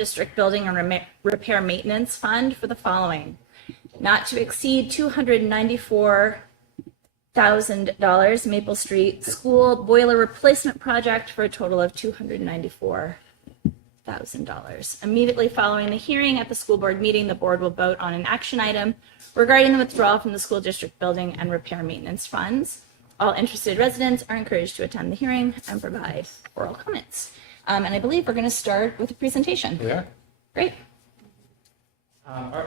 District Building and Repair Maintenance Fund for the following: not to exceed $294,000 Maple Street School Boiler Replacement Project for a total of $294,000. Immediately following the hearing at the school board meeting, the board will vote on an action item regarding the withdrawal from the school district building and repair maintenance funds. All interested residents are encouraged to attend the hearing and provide oral comments. And I believe we're going to start with a presentation. Yeah. Great.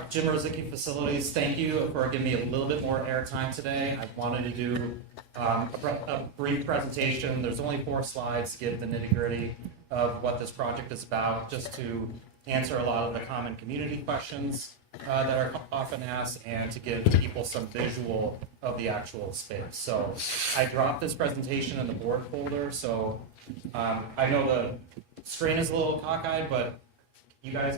Jim Rosicki Facilities, thank you for giving me a little bit more airtime today. I wanted to do a brief presentation. There's only 4 slides to give the nitty-gritty of what this project is about, just to answer a lot of the common community questions that are often asked, and to give people some visual of the actual space. So I dropped this presentation in the board folder, so I know the screen is a little cockeyed, but can you guys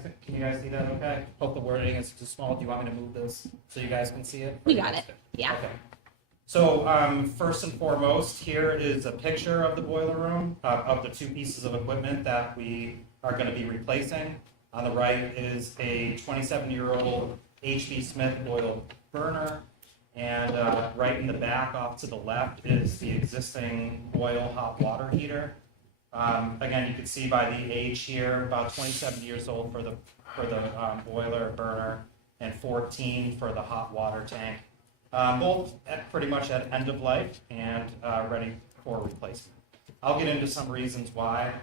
see that okay? Hope the wording is too small. Do you want me to move this so you guys can see it? We got it. Yeah. Okay. So first and foremost, here is a picture of the boiler room, of the 2 pieces of equipment that we are going to be replacing. On the right is a 27-year-old H.B. Smith oil burner, and right in the back off to the left is the existing oil hot water heater. Again, you can see by the age here, about 27 years old for the boiler burner, and 14 for the hot water tank. Both pretty much at end of life and ready for replacement. I'll get into some reasons why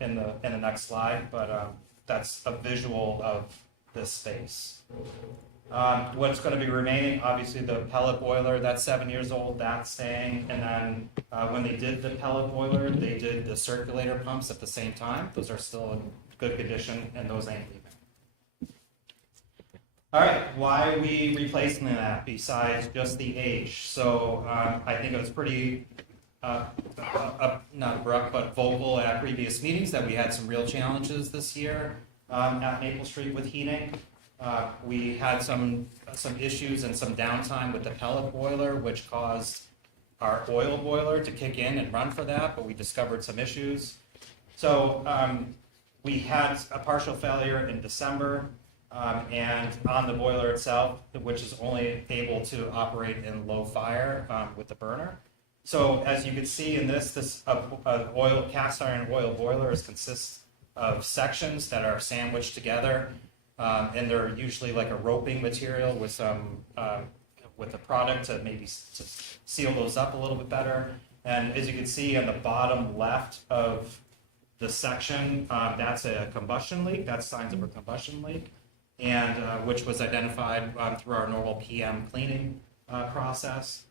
in the next slide, but that's a visual of this space. What's going to be remaining, obviously the pellet boiler, that's 7 years old, that's staying. And then when they did the pellet boiler, they did the circulator pumps at the same time. Those are still in good condition, and those ain't leaving. All right, why are we replacing that besides just the age? So I think it was pretty, not abrupt, but vocal at previous meetings that we had some real challenges this year at Maple Street with heating. We had some issues and some downtime with the pellet boiler, which caused our oil boiler to kick in and run for that, but we discovered some issues. So we had a partial failure in December, and on the boiler itself, which is only able to operate in low fire with the burner. So as you can see in this cast iron oil boiler consists of sections that are sandwiched together. And they're usually like a roping material with some with a product to maybe to seal those up a little bit better. And as you can see on the bottom left of the section, that's a combustion leak. That's signs of a combustion leak, and which was identified through our normal PM cleaning process.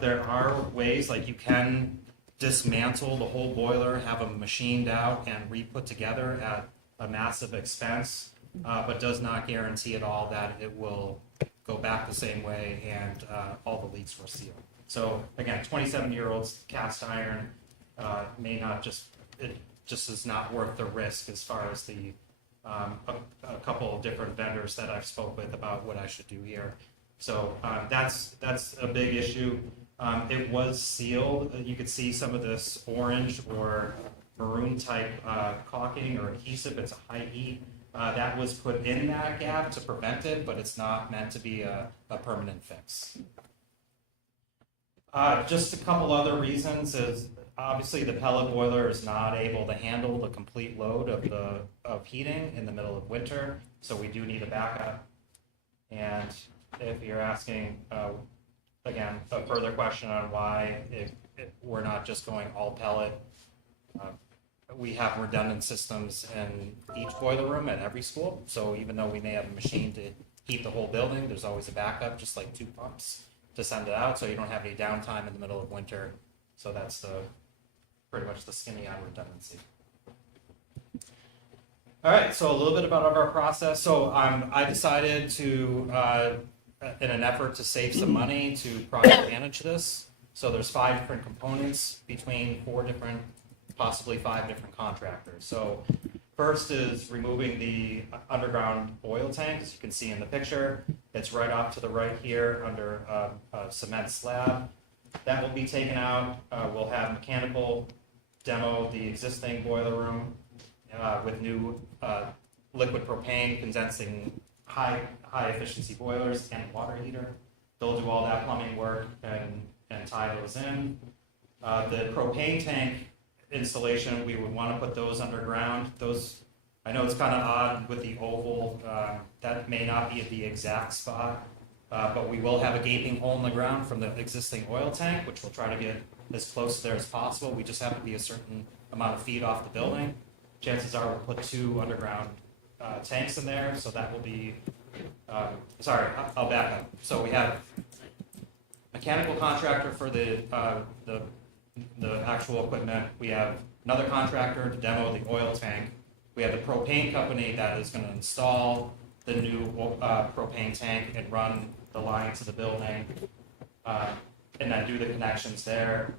There are ways, like you can dismantle the whole boiler, have them machined out and re-put together at a massive expense. But does not guarantee at all that it will go back the same way and all the leaks were sealed. So again, 27-year-old cast iron it just is not worth the risk as far as the a couple of different vendors that I've spoke with about what I should do here. So that's a big issue. It was sealed. You could see some of this orange or maroon type caulking or adhesive. It's a high heat. That was put in that gap to prevent it, but it's not meant to be a permanent fix. Just a couple other reasons is obviously the pellet boiler is not able to handle the complete load of heating in the middle of winter, so we do need a backup. And if you're asking, again, a further question on why if we're not just going all pellet, we have redundant systems in each boiler room at every school. So even though we may have a machine to heat the whole building, there's always a backup, just like 2 pumps to send it out, so you don't have any downtime in the middle of winter. So that's pretty much the skinny on redundancy. All right, so a little bit about our process. So I decided to, in an effort to save some money, to project manage this. So there's 5 different components between 4 different, possibly 5 different contractors. So first is removing the underground oil tank, as you can see in the picture. It's right off to the right here under a cement slab. That will be taken out. We'll have mechanical demo the existing boiler room. with new liquid propane condensing high efficiency boilers and water heater. They'll do all that plumbing work and tie those in. The propane tank installation, we would want to put those underground. Those, I know it's kind of odd with the oval, that may not be at the exact spot, but we will have a gaping hole in the ground from the existing oil tank, which we'll try to get as close there as possible. We just have to be a certain amount of feet off the building. Chances are we'll put 2 underground tanks in there, so that will be, I'll back up. So we have mechanical contractor for the actual equipment. We have another contractor to demo the oil tank. We have the propane company that is going to install the new propane tank and run the line to the building, and then do the connections there.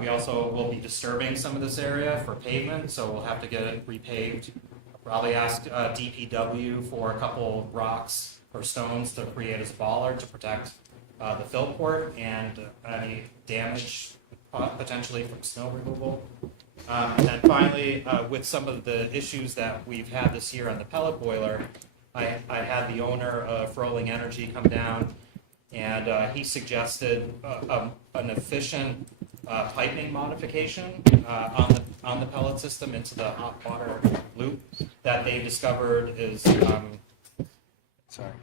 We also will be disturbing some of this area for pavement, so we'll have to get it repaved. Probably ask DPW for a couple rocks or stones to create as a bollard to protect the fill port and any damage potentially from snow removal. And then finally, with some of the issues that we've had this year on the pellet boiler, I had the owner of Froling Energy come down, and he suggested an efficient piping modification on the pellet system into the hot water loop that they discovered is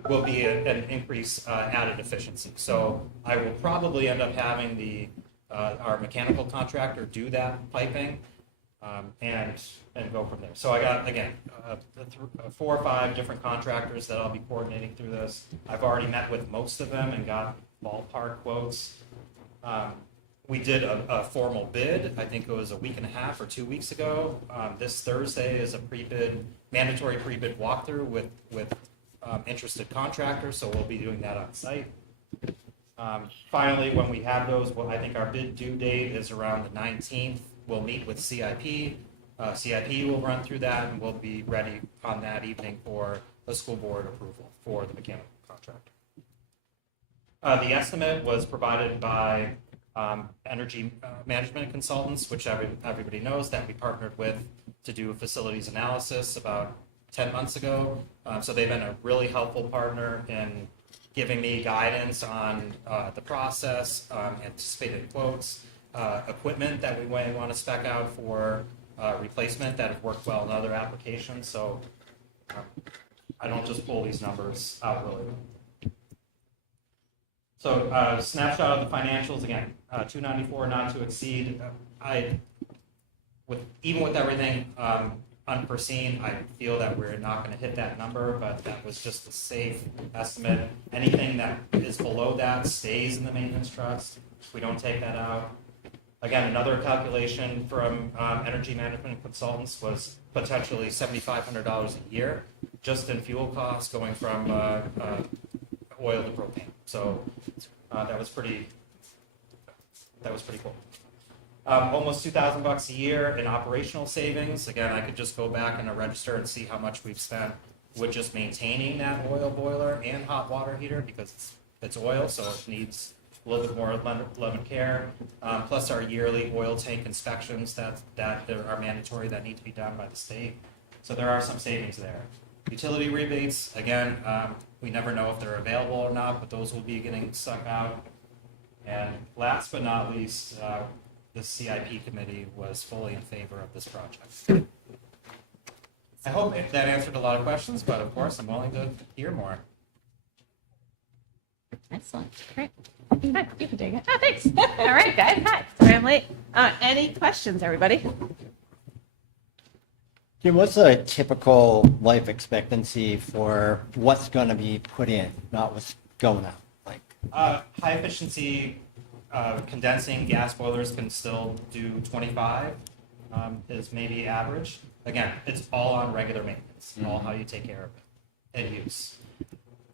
will be an increase added efficiency. So I will probably end up having our mechanical contractor do that piping and go from there. So I got, again, 4 or 5 different contractors that I'll be coordinating through this. I've already met with most of them and got ballpark quotes. We did a formal bid. I think it was a week and a half or 2 weeks ago. This Thursday is a mandatory pre-bid walkthrough with interested contractors, so we'll be doing that on site. Finally, when we have those, I think our bid due date is around the 19th. We'll meet with CIP. CIP will run through that, and we'll be ready on that evening for the school board approval for the mechanical contract. The estimate was provided by energy management consultants, which everybody knows that we partnered with to do a facilities analysis about 10 months ago. So they've been a really helpful partner in giving me guidance on the process, anticipated quotes, equipment that we might want to spec out for replacement that have worked well in other applications. So I don't just pull these numbers out really. So snapshot of the financials again, 294 not to exceed. Even with everything unforeseen, I feel that we're not going to hit that number, but that was just a safe estimate. Anything that is below that stays in the maintenance trust. We don't take that out. Again, another calculation from energy management consultants was potentially $7,500 a year just in fuel costs going from oil to propane. So that was pretty cool. Almost $2,000 a year in operational savings. Again, I could just go back in a register and see how much we've spent with just maintaining that oil boiler and hot water heater because it's oil, so it needs a little bit more love and care. Plus our yearly oil tank inspections that are mandatory that need to be done by the state. So there are some savings there. Utility rebates, again, we never know if they're available or not, but those will be getting sucked out. And last but not least, the CIP committee was fully in favor of this project. I hope that answered a lot of questions, but of course, I'm willing to hear more. Excellent. Great. You can take it. Oh, thanks. All right, guys. Hi. Sorry I'm late. Any questions, everybody? Jim, what's a typical life expectancy for what's going to be put in, not what's going out? Like High efficiency condensing gas boilers can still do 25 is maybe average. Again, it's all on regular maintenance, all how you take care of it and use.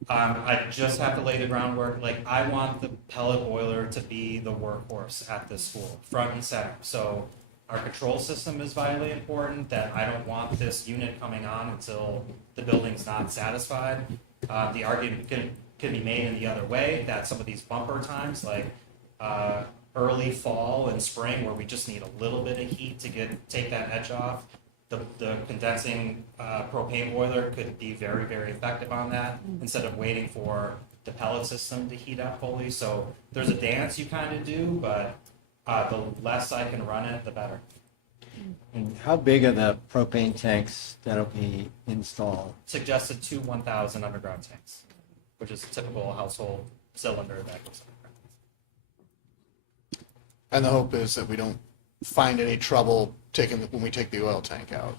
I just have to lay the groundwork. Like I want the pellet boiler to be the workhorse at this school, front and center. So our control system is vitally important. That I don't want this unit coming on until the building's not satisfied. The argument can be made in the other way that some of these bumper times, like early fall and spring, where we just need a little bit of heat to take that edge off, the condensing propane boiler could be very, very effective on that instead of waiting for the pellet system to heat up fully. So there's a dance you kind of do, but the less I can run it, the better. And how big are the propane tanks that'll be installed? Suggested 2 1,000 underground tanks, which is a typical household cylinder that goes underground. And the hope is that we don't find any trouble when we take the oil tank out.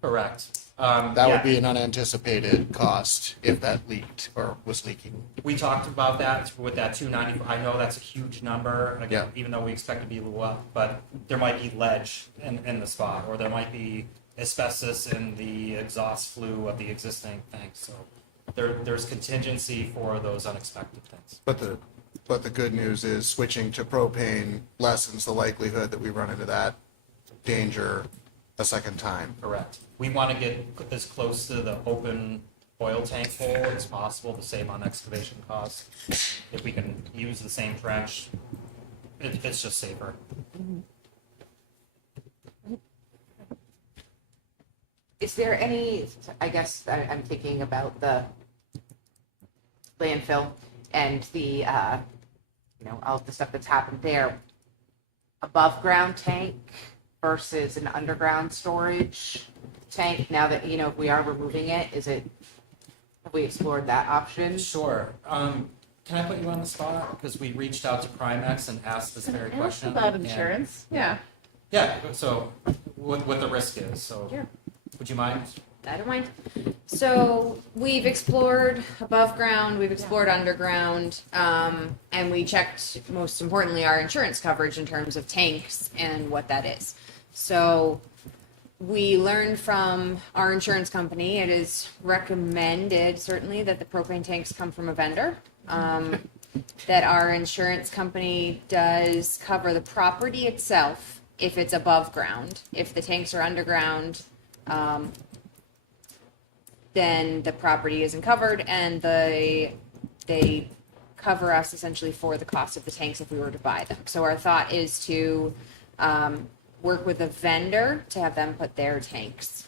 Correct. That would be an unanticipated cost if that leaked or was leaking. We talked about that with that 290. I know that's a huge number, again, Yeah. even though we expect to be low, but there might be ledge in the spot, or there might be asbestos in the exhaust flue of the existing thing. So there's contingency for those unexpected things. But the good news is switching to propane lessens the likelihood that we run into that danger a second time. Correct. We want to get as close to the open oil tank hole as possible to save on excavation costs. If we can use the same trench, it's just safer. Is there any, I guess I'm thinking about the landfill and the, all the stuff that's happened there. Above ground tank versus an underground storage tank, now that, if we are removing it, have we explored that option? Sure. Can I put you on the spot? Because we reached out to Primex and asked this very question. About and- insurance, yeah. Yeah, so what the risk is, so. Sure. Would you mind? I don't mind. So we've explored above ground, we've explored underground, and we checked, most importantly, our insurance coverage in terms of tanks and what that is. So we learned from our insurance company, it is recommended certainly that the propane tanks come from a vendor. That our insurance company does cover the property itself if it's above ground. If the tanks are underground, then the property isn't covered, and they cover us essentially for the cost of the tanks if we were to buy them. So our thought is to work with a vendor to have them put their tanks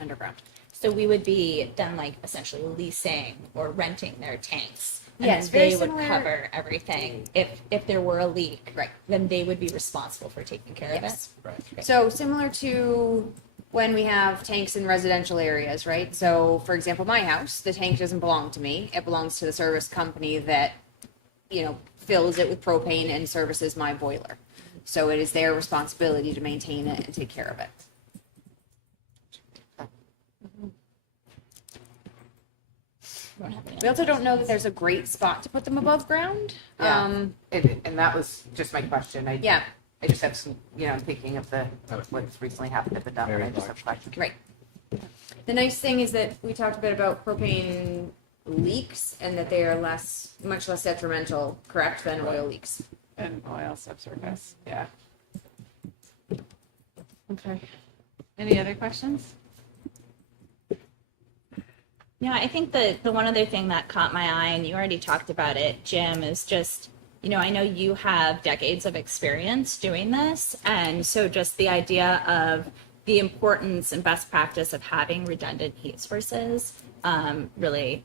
underground. So we would be then like essentially leasing or renting their tanks. And Yes, then very they would similar- cover everything. If there were a leak, Right. then they would be responsible for taking care Yes. Right. of it. So similar to when we have tanks in residential areas, right? So for example, my house, the tank doesn't belong to me. It belongs to the service company that, fills it with propane and services my boiler. So it is their responsibility to maintain it and take care of it. We don't have any We also don't know that there's a great spot to put them above ground. Yeah. Um, And that was just my question. yeah, I just have some, I'm thinking of what's recently happened at the dump, and Very I just have a question. right. The nice thing is that we talked a bit about propane leaks and that they are much less detrimental, correct, than oil leaks. And oil subsurface, yeah. Okay. Any other questions? Yeah, I think the one other thing that caught my eye, and you already talked about it, Jim, is just, I know you have decades of experience doing this. And so just the idea of the importance and best practice of having redundant heat sources really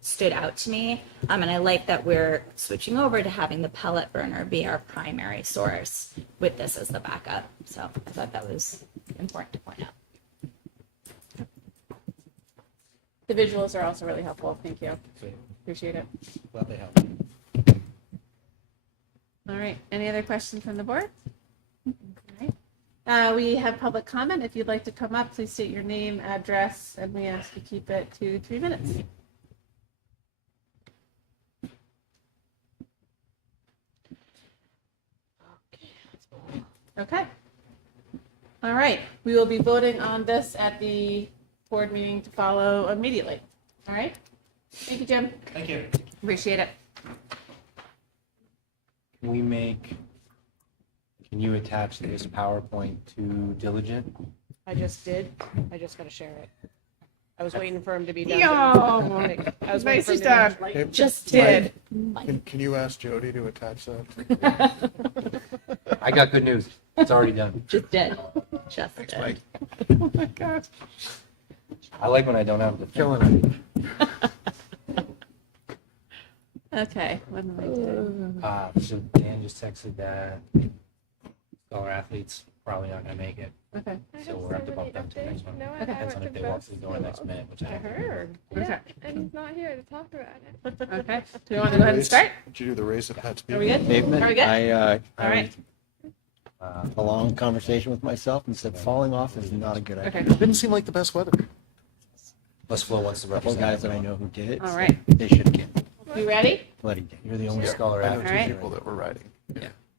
stood out to me. And I like that we're switching over to having the pellet burner be our primary source with this as the backup. So I thought that was important to point out. The visuals are also really helpful. Thank you. Sweet. Appreciate it. Glad they helped. All right. Any other questions from the board? All right. We have public comment. If you'd like to come up, please state your name, address, and we ask you keep it to 3 minutes. Okay. All right. We will be voting on this at the board meeting to follow immediately. All right. Thank you, Jim. Thank you. Appreciate it. Can you attach this PowerPoint to Diligent? I just did. I just gotta share it. I was waiting for him to be done. Yo, I was waiting for him nicely to done. Hey, Just did. Can you ask Jody to attach that? I got good news. It's already done. Just did. Justin. Mike. I like when I don't have the killing Okay, what am I doing? So Dan just texted that scholar athletes probably not gonna make it, Okay. so we'll have to bump them to next one. No, I Depends on went if to they walk both through the door next schools. minute, which I I don't think they heard. will. Yeah, and he's not here to talk about it. Okay. Do we want to go ahead and start? Did you do the race at Pat's Are we Peak? good? Pavement, Are we good? I All right. a long conversation with myself and said falling off is not a good idea. Okay. Didn't seem like the best weather. Les Flo wants to Couple represent guys that I everyone. know who did it. All said right. They should get You ready? bloody day. You're the only Yeah, scholar I know athlete. two Alright. people that were riding.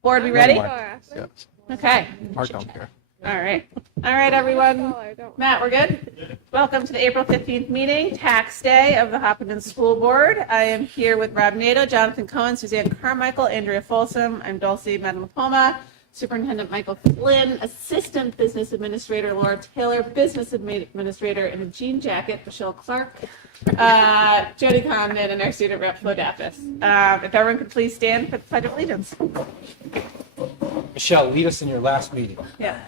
Board, we ready? Scholar Yeah. athlete. Okay. Mark don't care. All right. All right, everyone. Scholar, don't Matt, we're good? Welcome to the April 15th meeting, tax day of the Hopkinton School Board. I am here with Rob Nato, Jonathan Cohen, Suzanne Carmichael, Andrea Folsom. I'm Dulcie Medalapoma, Superintendent Michael Flynn, Assistant Business Administrator Laura Taylor, Business Administrator in a jean jacket, Michelle Clark, Jody Condon, and our student rep, Flo Dappis. If everyone could please stand for the Pledge of Allegiance. Michelle, lead us in your last meeting. Yeah.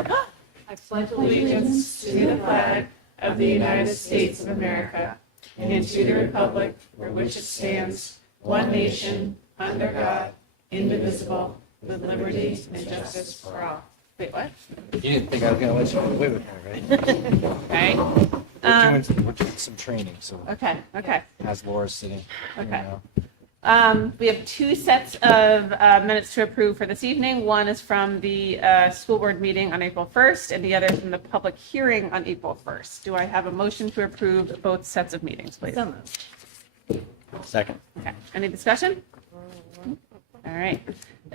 I pledge allegiance to the flag of the United States of America and to the republic for which it stands, one nation, under God, indivisible, with liberty and justice for all. Wait, what? You didn't think I was gonna let you get away with that, right? Right? We're doing some training, so Okay, okay. as Laura's sitting, you Okay. know. We have two sets of minutes to approve for this evening. One is from the school board meeting on April 1st, and the other is from the public hearing on April 1st. Do I have a motion to approve both sets of meetings, please? So moved. Second. Okay, any discussion? All right,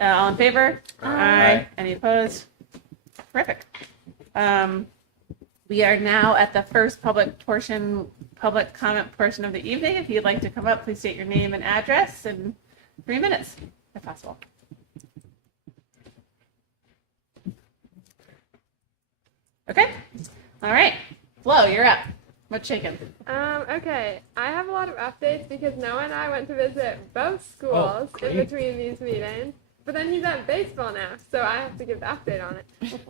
all in favor? Aye. Any opposed? Terrific. We are now at the first public comment portion of the evening. If you'd like to come up, please state your name and address in 3 minutes, if possible. Okay, all right. Flo, you're up. What's shaking? Okay, I have a lot of updates because Noah and I went to visit both schools in great. between these meetings. But then he's at baseball now, so I have to give the update on it.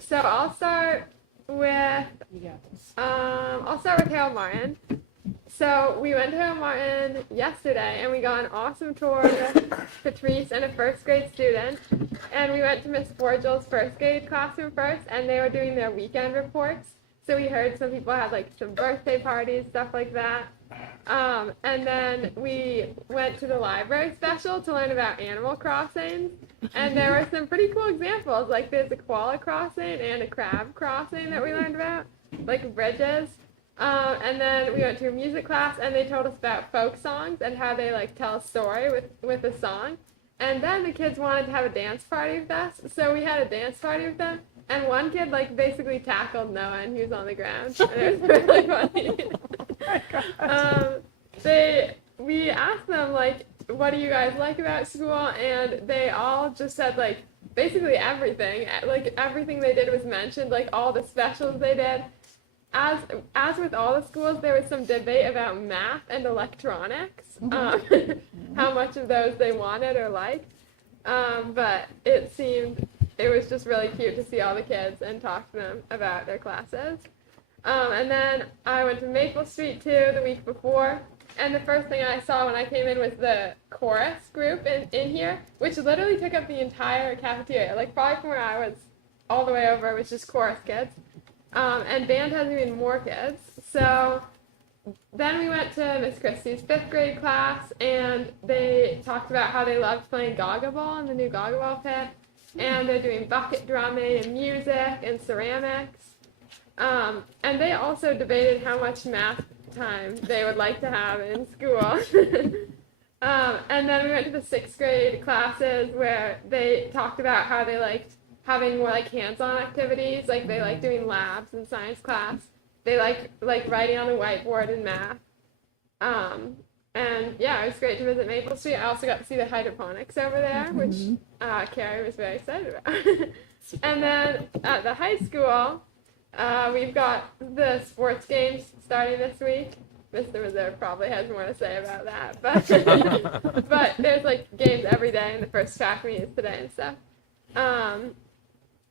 So I'll start with Harold Martin. So we went to Harold Martin yesterday, and we got an awesome tour with Patrice and a first grade student. And we went to Miss Borgel's first grade classroom first, and they were doing their weekend reports. So we heard some people had like some birthday parties, stuff like that. And then we went to the library special to learn about Animal Crossing. And there were some pretty cool examples, like there's a koala crossing and a crab crossing that we learned about, like bridges. And then we went to a music class, and they told us about folk songs and how they like tell a story with a song. And then the kids wanted to have a dance party with us, so we had a dance party with them. And one kid like basically tackled Noah, and he was on the ground. And it was really funny. We asked them like, what do you guys like about school? And they all just said like basically everything. Like everything they did was mentioned, like all the specials they did. As with all the schools, there was some debate about math and electronics, how much of those they wanted or liked. But it was just really cute to see all the kids and talk to them about their classes. And then I went to Maple Street too the week before. And the first thing I saw when I came in was the chorus group in here, which literally took up the entire cafeteria. Like probably from where I was all the way over, it was just chorus kids. And band has even more kids. So then we went to Miss Christie's 5th grade class, and they talked about how they loved playing Gaga Ball in the new Gaga Ball pit. And they're doing bucket drumming and music and ceramics. And they also debated how much math time they would like to have in school. And then we went to the 6th grade classes where they talked about how they liked having more like hands-on activities, like they like doing labs in science class. They like writing on the whiteboard in math. And yeah, it was great to visit Maple Street. I also got to see the hydroponics over there, which Carrie was very excited about. And then at the high school, we've got the sports games starting this week. Mr. Reserve probably has more to say about that, but there's like games every day, and the first track meet is today and stuff.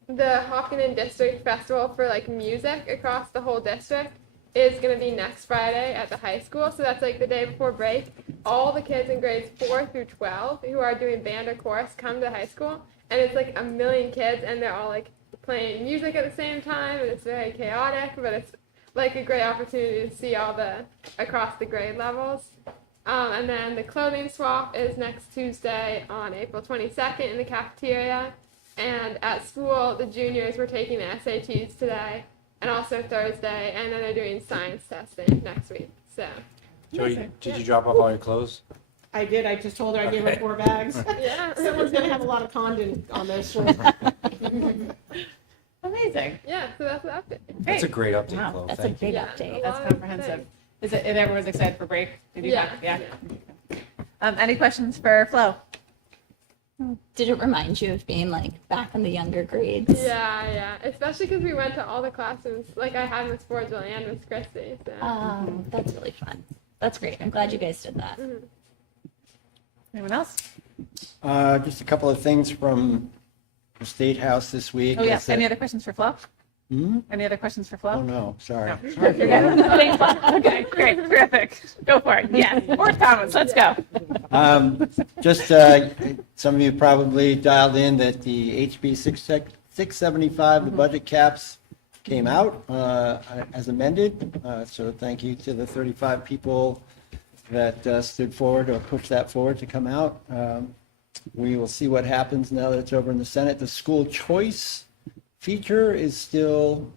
the Hopkinton District Festival for like music across the whole district is going to be next Friday at the high school. So that's like the day before break. All the kids in grades 4 through 12 who are doing band or chorus come to high school, and it's like 1 million kids, and they're all like playing music at the same time, and it's very chaotic, but it's like a great opportunity to see all the across the grade levels. And then the clothing swap is next Tuesday on April 22nd in the cafeteria. And at school, the juniors were taking the SATs today and also Thursday, and then they're doing science testing next week. So, Joey, did you drop off all your clothes? I did. I just told her I gave her Okay. 4 bags. yeah. Someone's gonna have a lot of condom on those shorts. Amazing. Yeah, so that's the update. That's a great update, Wow, Chloe. that's a Thank you. big Yeah, update. a That's lot of comprehensive. things. Is it, and everyone's excited for break? Did you Yeah. yeah. Any questions for Flo? Did it remind you of being like back in the younger grades? Yeah. Especially because we went to all the classrooms. Like I had Miss Fordswell and Miss Christie. So. That's really fun. That's great. I'm glad you guys did that. Anyone else? Just a couple of things from the State House this week. Oh, yeah. Is that- Any other questions for Flo? Hmm? Any other questions for Oh, Flo? no, sorry. No. You're good. Thanks, Flo. Okay, great. Terrific. Go for it. Yes. More comments. Let's go. Just, some of you probably dialed in that the HB 675, the budget caps came out as amended. So thank you to the 35 people that stood forward or pushed that forward to come out. We will see what happens now that it's over in the Senate. The school choice feature is still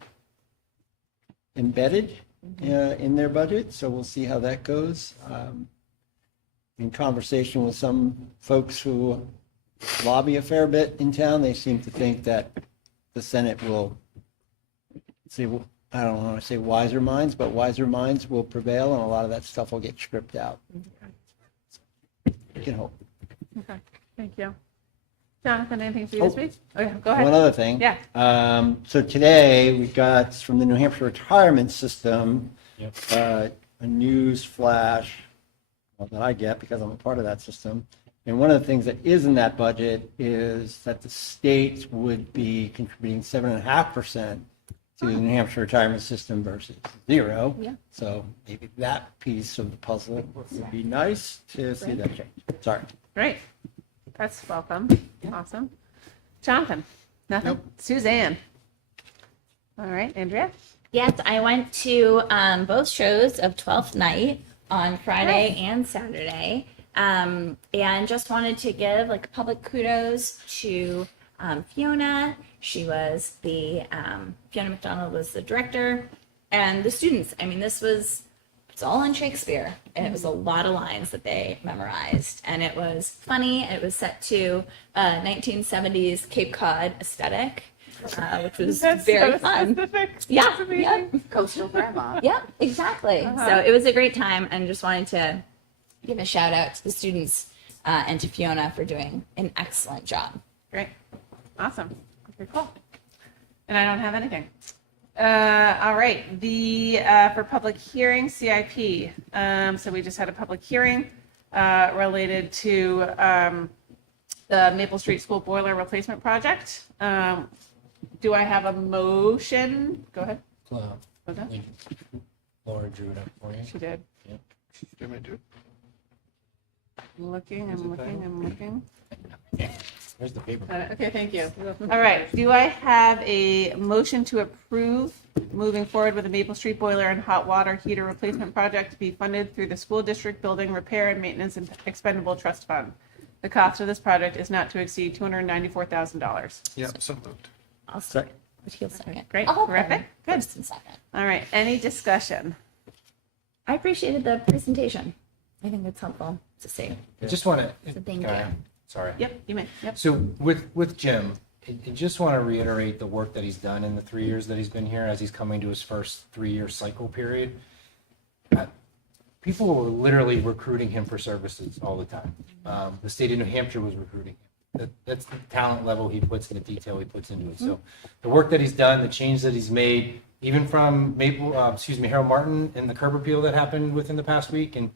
embedded in their budget, so we'll see how that goes. In conversation with some folks who lobby a fair bit in town, they seem to think that the Senate will, I don't want to say wiser minds, but wiser minds will prevail, and a lot of that stuff will get stripped out. You can hope. Okay. Thank you. Jonathan, anything for you this week? Oh, yeah. Go ahead. One other thing. Yeah. So today we got from the New Hampshire retirement system a news flash that I get because I'm a part of that system. And one of the things that is in that budget is that the state would be contributing 7.5% to the New Hampshire retirement system versus 0. Yeah. So maybe that piece of the puzzle would be nice to see that change. Sorry. Great. That's welcome. Awesome. Jonathan, nothing? Nope. Suzanne. All right. Andrea? Yes, I went to both shows of 12th Night on Friday and Saturday, and just wanted to give like public kudos to Fiona. She was the Fiona McDonald was the director, and the students. I mean, it's all on Shakespeare, and it was a lot of lines that they memorized, and it was funny. It was set to 1970s Cape Cod aesthetic, which was very fun. Specific. Yeah, yeah, Coastal grandma. yeah, exactly. So it was a great time, and just wanted to give a shout out to the students and to Fiona for doing an excellent job. Great. Awesome. Okay, cool. And I don't have anything. All right. The for public hearing CIP. So we just had a public hearing related to the Maple Street School boiler replacement project. Do I have a motion? Go ahead. Okay. Laura drew it up for you. She did. Do me do. I'm looking. There's the paper. Okay, thank you. All right, do I have a motion to approve moving forward with the Maple Street boiler and hot water heater replacement project to be funded through the school district building repair and maintenance and expendable trust fund? The cost of this project is not to exceed $294,000. Yep, so moved. I'll start with you second. Great, I'll hop terrific, in good. first and second. All right, any discussion? I appreciated the presentation. I think it's helpful to see. I just want to. So thank you. Sorry. Yep, you may, yep. So with Jim, I just want to reiterate the work that he's done in the 3 years that he's been here as he's coming to his first 3-year cycle period. People were literally recruiting him for services all the time. The state of New Hampshire was recruiting him. That's the talent level he puts in the detail he puts into it. So the work that he's done, the change that he's made, even from Harold Martin and the curb appeal that happened within the past week, and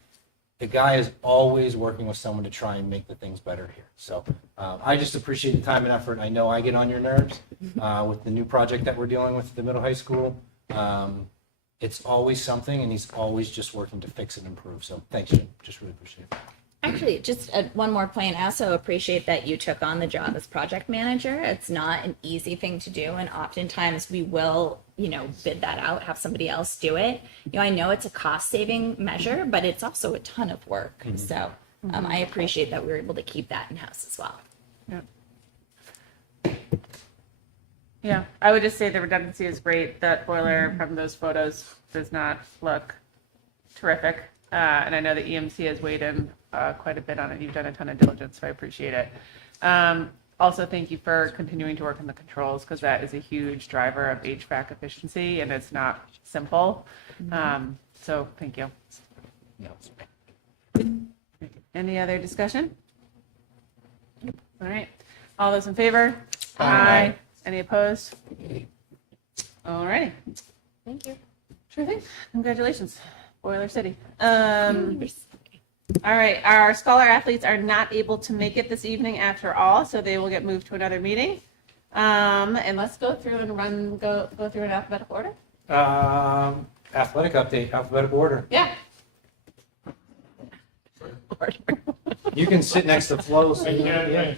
the guy is always working with someone to try and make the things better here. So I just appreciate the time and effort. I know I get on your nerves with the new project that we're dealing with at the middle high school. It's always something, and he's always just working to fix and improve. So thanks, Jim. Just really appreciate it. Actually, just one more point. I also appreciate that you took on the job as project manager. It's not an easy thing to do, and oftentimes we will, bid that out, have somebody else do it. I know it's a cost-saving measure, but it's also a ton of work. So I appreciate that we were able to keep that in-house as well. Yeah, I would just say the redundancy is great. That boiler from those photos does not look terrific. And I know that EMC has weighed in quite a bit on it. You've done a ton of diligence, so I appreciate it. Also, thank you for continuing to work on the controls, because that is a huge driver of HVAC efficiency, and it's not simple. So thank you. Any other discussion? All right. All those in favor? Aye. Any opposed? All righty. Thank you. Sure thing. Congratulations, Boiler City. All right, our scholar athletes are not able to make it this evening after all, so they will get moved to another meeting. And let's go through and go through in alphabetical order. Athletic update, alphabetical order. Yeah. You can sit next to Flo. So Yeah.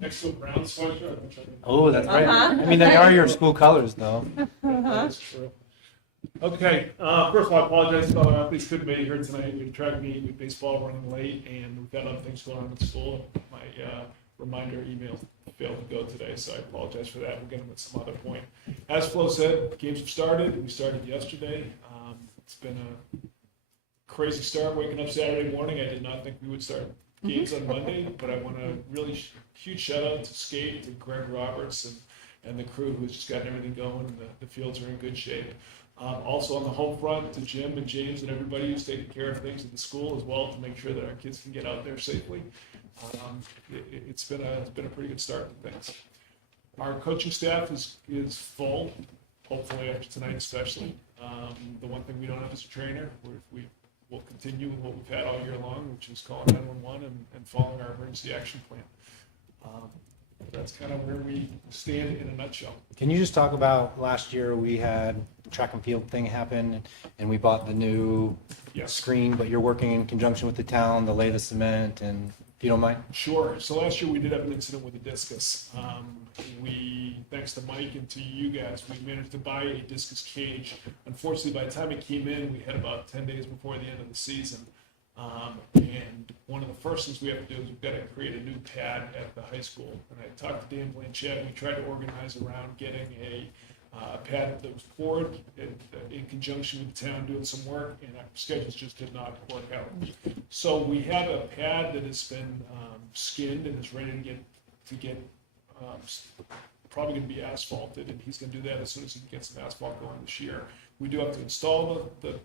Next to a brown sweatshirt. Oh, that's right. I mean, they are your school colors, though. That's true. Okay, first of all, I apologize to all our athletes couldn't make it here tonight. We had track meet, we had baseball running late, and we've got other things going on at school. My reminder email failed to go today, so I apologize for that. We'll get them at some other point. As Flo said, games have started. We started yesterday. It's been a crazy start waking up Saturday morning. I did not think we would start games on Monday, but I want to really huge shout out to Skate, to Greg Roberts, and the crew who's just gotten everything going. And the fields are in good shape. Also on the home front, to Jim and James and everybody who's taking care of things at the school as well, to make sure that our kids can get out there safely. It's been a pretty good start to things. Our coaching staff is full, hopefully after tonight especially. The one thing we don't have is a trainer. We will continue with what we've had all year long, which is calling 911 and following our emergency action plan. That's kind of where we stand in a nutshell. Can you just talk about last year we had the track and field thing happen, and we bought the new screen, but you're working in conjunction with the town to lay the cement, and if you don't mind? Sure. So last year we did have an incident with a discus. We, thanks to Mike and to you guys, we managed to buy a discus cage. Unfortunately, by the time it came in, we had about 10 days before the end of the season. And one of the first things we have to do is we've got to create a new pad at the high school. And I talked to Dan Blanchett, and we tried to organize around getting a pad that was poured in conjunction with the town doing some work, and our schedules just did not work out. So we have a pad that has been skinned and is ready to get probably going to be asphalted, and he's going to do that as soon as he can get some asphalt going this year. We do have to install the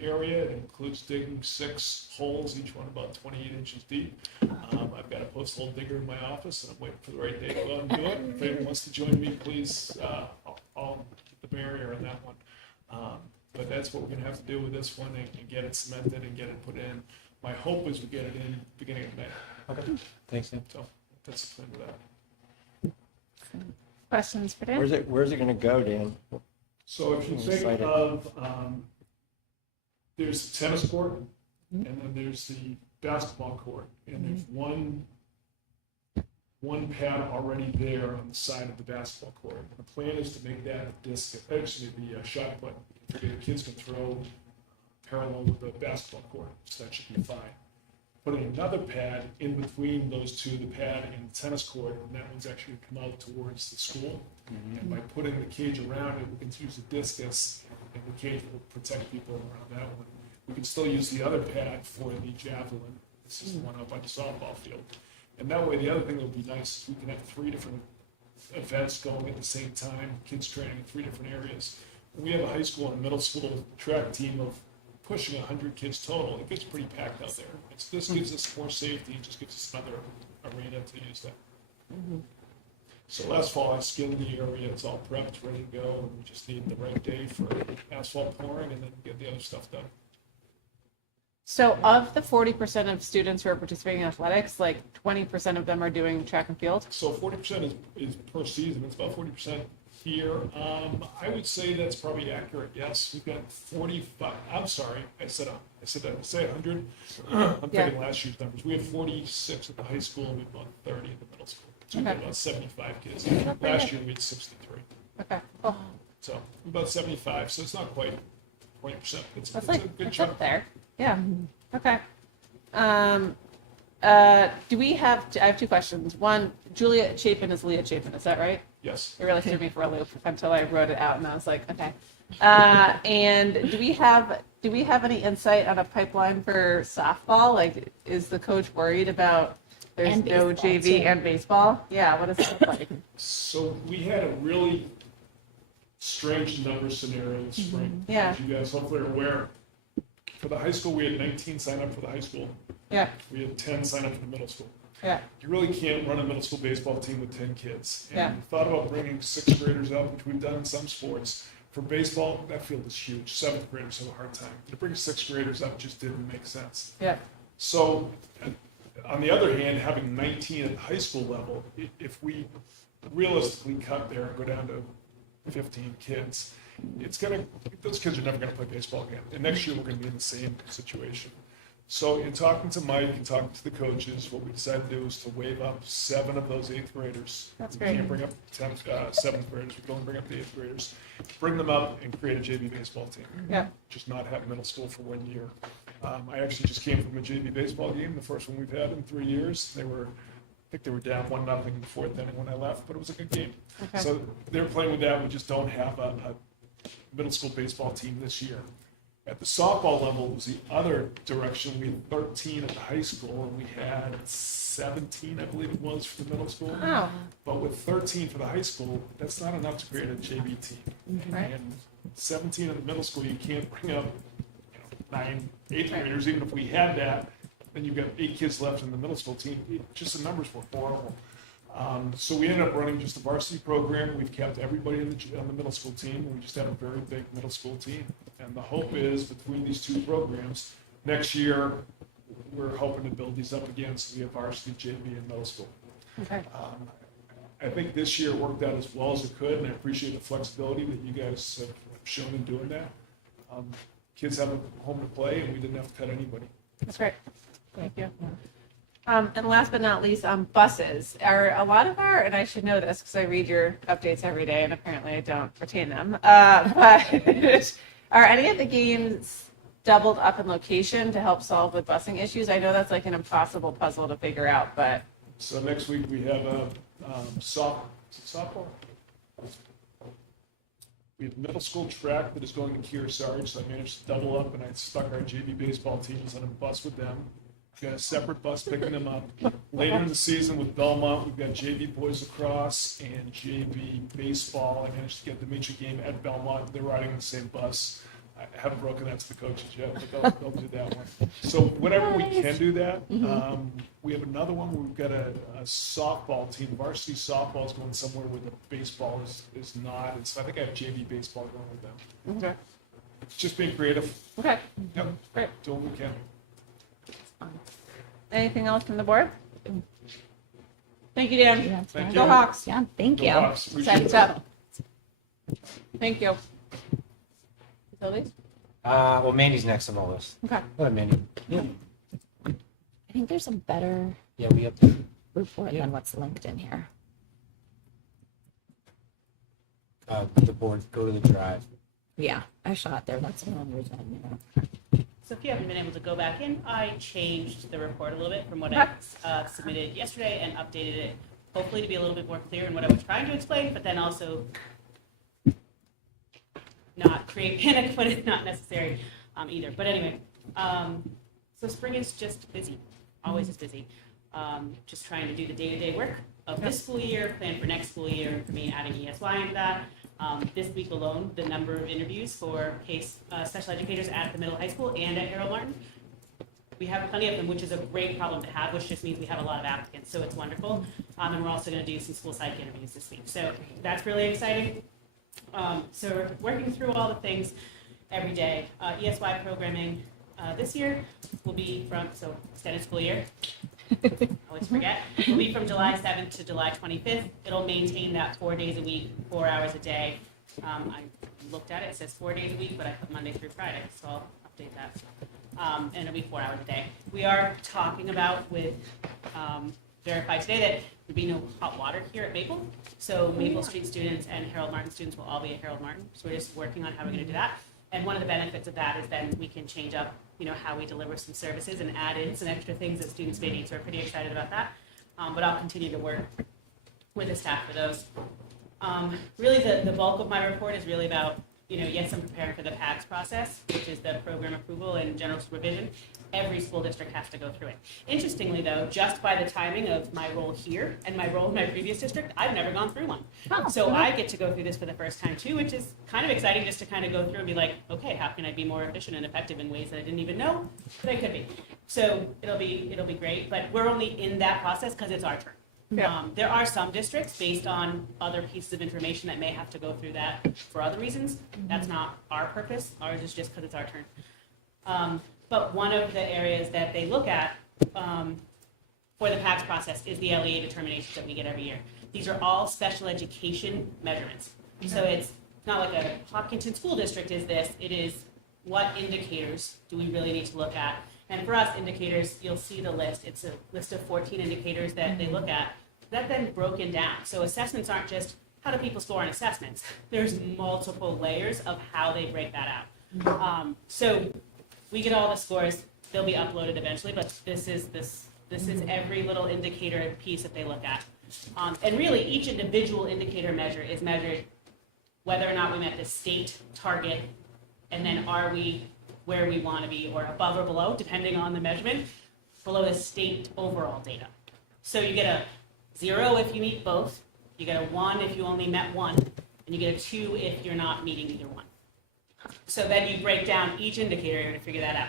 area. It includes digging 6 holes, each one about 28 inches deep. I've got a post hole digger in my office, and I'm waiting for the right day to go out and do it. If anyone wants to join me, please, I'll get the barrier on that one. But that's what we're going to have to do with this one, and get it cemented and get it put in. My hope is we get it in beginning of May. Okay. Thanks, Sam. So that's the plan with that. Questions for Dan? Where's it going to go, Dan? So if you think Excited. of, there's the tennis court, and then there's the basketball court, and there's one pad already there on the side of the basketball court. The plan is to make that the shot put. The kids can throw parallel with the basketball court, so that should be fine. Putting another pad in between those two, the pad and the tennis court, and that one's actually going to come out towards the school. And by putting the cage around it, we can use the discus, and the cage will protect people around that one. We can still use the other pad for the javelin. This is the one up by the softball field. And that way, the other thing that would be nice is we can have 3 different events going at the same time, kids training in 3 different areas. We have a high school and middle school track team of pushing 100 kids total. It gets pretty packed out there. This gives us more safety and just gives us another arena to use that. So last fall I skilled the area. It's all prepped, ready to go, and we just need the right day for asphalt pouring and then get the other stuff done. So of the 40% of students who are participating in athletics, like 20% of them are doing track and field? So 40% is per season. It's about 40% here. I would say that's probably accurate. Yes, we've got 45. I'm sorry, I said 100. I'm thinking last year's numbers. We have 46 at the high school, and we have about 30 at the middle school. So we've got about 75 kids. Last year we had 63. Okay, cool. So about 75. So it's not quite 20%. It's That's a like, good it's chunk. up there. Yeah, okay. Do we have, I have two questions. One, Julia Chapin is Leah Chapin, is that right? Yes. It really threw me for a loop until I wrote it out and I was like, okay. And do we have any insight on a pipeline for softball? Like, is the coach worried about there's And no baseball, JV too. and baseball? Yeah, what does it look like? So we had a really strange number scenario this spring. Yeah. As you guys hopefully are aware. For the high school, we had 19 sign up for the high school. Yeah, We had 10 sign up for the middle school. yeah, You really can't run a middle school baseball team with 10 kids. And Yeah. we thought about bringing sixth graders up, which we've done in some sports. For baseball, that field is huge. Seventh graders have a hard time. To bring sixth graders up just didn't make sense. yeah, So, on the other hand, having 19 at the high school level, if we realistically cut there and go down to 15 kids, those kids are never gonna play baseball again. And next year, we're gonna be in the same situation. So in talking to Mike and talking to the coaches, what we decided to do is to waive up 7 of those 8th graders. That's We great. can't bring up 7th graders, we can only bring up the 8th graders. Bring them up and create a JV baseball team. yeah. Just not have middle school for 1 year. I actually just came from a JV baseball game, the first one we've had in 3 years. I think they were down 1-0 before then when I left, but it was a good game. Okay. So they're playing with that. We just don't have a middle school baseball team this year. At the softball level, it was the other direction. We had 13 at the high school, and we had 17, I believe it was, for the middle school. Oh, But with 13 for the high school, that's not enough to create a JV team. Right. And 17 in the middle school, you can't bring up 9 8th graders. Even if we had that, then you've got 8 kids left in the middle school team. Just the numbers were horrible. So we ended up running just a varsity program. We've kept everybody on the middle school team. We just have a very big middle school team. And the hope is between these two programs, next year, we're hoping to build these up again so we have varsity, JV, and middle school. okay. I think this year worked out as well as it could, and I appreciate the flexibility that you guys have shown in doing that. Kids have a home to play, and we didn't have to cut anybody. That's great. Thank you. And last but not least, buses are a lot of our, and I should know this because I read your updates every day, and apparently I don't retain them. But are any of the games doubled up in location to help solve the busing issues? I know that's like an impossible puzzle to figure out, but So next week, we have a softball. We have middle school track that is going to Kearsarge, so I managed to double up, and I stuck our JV baseball teams on a bus with them. We've got a separate bus picking them up. Later in the season with Belmont, we've got JV boys lacrosse and JV baseball. I managed to get the major game at Belmont. They're riding on the same bus. I haven't broken that to the coaches yet, but they'll do that one. So whenever we can do that, we have another one where we've got a softball team. Varsity softball is going somewhere where the baseball is not. And so I think I have JV baseball going with them. okay. It's just being creative. Okay. Yep, Great. doing what we can. Anything else from the board? Thank you, Dan. Thank Go you. Hawks. Yeah, thank you. Go Hawks. Appreciate Set it. up. Thank you. Facilities? Well, Mandy's next on the list. Okay. Go ahead, Mandy. I think there's a better Yeah, we have. report Yeah. than what's linked in here. The board, go to the drive. Yeah, I shot there. That's the only reason. So if you haven't been able to go back in, I changed the report a little bit from what I submitted yesterday and updated it, hopefully to be a little bit more clear in what I was trying to explain, but then also not create panic when it's not necessary either. But anyway, so spring is just busy, always is busy. Just trying to do the day-to-day work of this school year, plan for next school year, for me adding ESY into that. This week alone, the number of interviews for case special educators at the middle high school and at Harold Martin, we have plenty of them, which is a great problem to have, which just means we have a lot of applicants, so it's wonderful. And we're also going to do some school psych interviews this week, so that's really exciting. So we're working through all the things every day. ESY programming this year will be from, so extended school year, always forget, will be from July 7th to July 25th. It'll maintain that 4 days a week, 4 hours a day. I looked at it, it says 4 days a week, but I put Monday through Friday, so I'll update that. And it'll be 4 hours a day. We are talking about with Verify today that there'd be no hot water here at Maple. So Maple Street students and Harold Martin students will all be at Harold Martin. So we're just working on how we're going to do that. And one of the benefits of that is then we can change up, how we deliver some services and add in some extra things that students may need. So we're pretty excited about that. But I'll continue to work with the staff for those. Really, the bulk of my report is really about, yes, I'm preparing for the PACS process, which is the program approval and general supervision. Every school district has to go through it. Interestingly, though, just by the timing of my role here and my role in my previous district, I've never gone through one. So I get to go through this for the first time, too, which is kind of exciting just to kind of go through and be like, okay, how can I be more efficient and effective in ways that I didn't even know that I could be? So it'll be great, but we're only in that process because it's our turn. Yeah. There are some districts, based on other pieces of information, that may have to go through that for other reasons. That's not our purpose. Ours is just because it's our turn. But one of the areas that they look at for the PACS process is the LEA determinations that we get every year. These are all special education measurements. So it's not like a Hopkinton School District is this. It is what indicators do we really need to look at. And for us, indicators, you'll see the list. It's a list of 14 indicators that they look at. That then broken down. So assessments aren't just how do people score on assessments. There's multiple layers of how they break that out. So we get all the scores. They'll be uploaded eventually, but this is every little indicator piece that they look at. And really, each individual indicator measure is measured whether or not we met the state target, and then are we where we want to be, or above or below, depending on the measurement, below the state overall data. So you get a 0 if you meet both, you get a 1 if you only met one, and you get a 2 if you're not meeting either one. So then you break down each indicator to figure that out.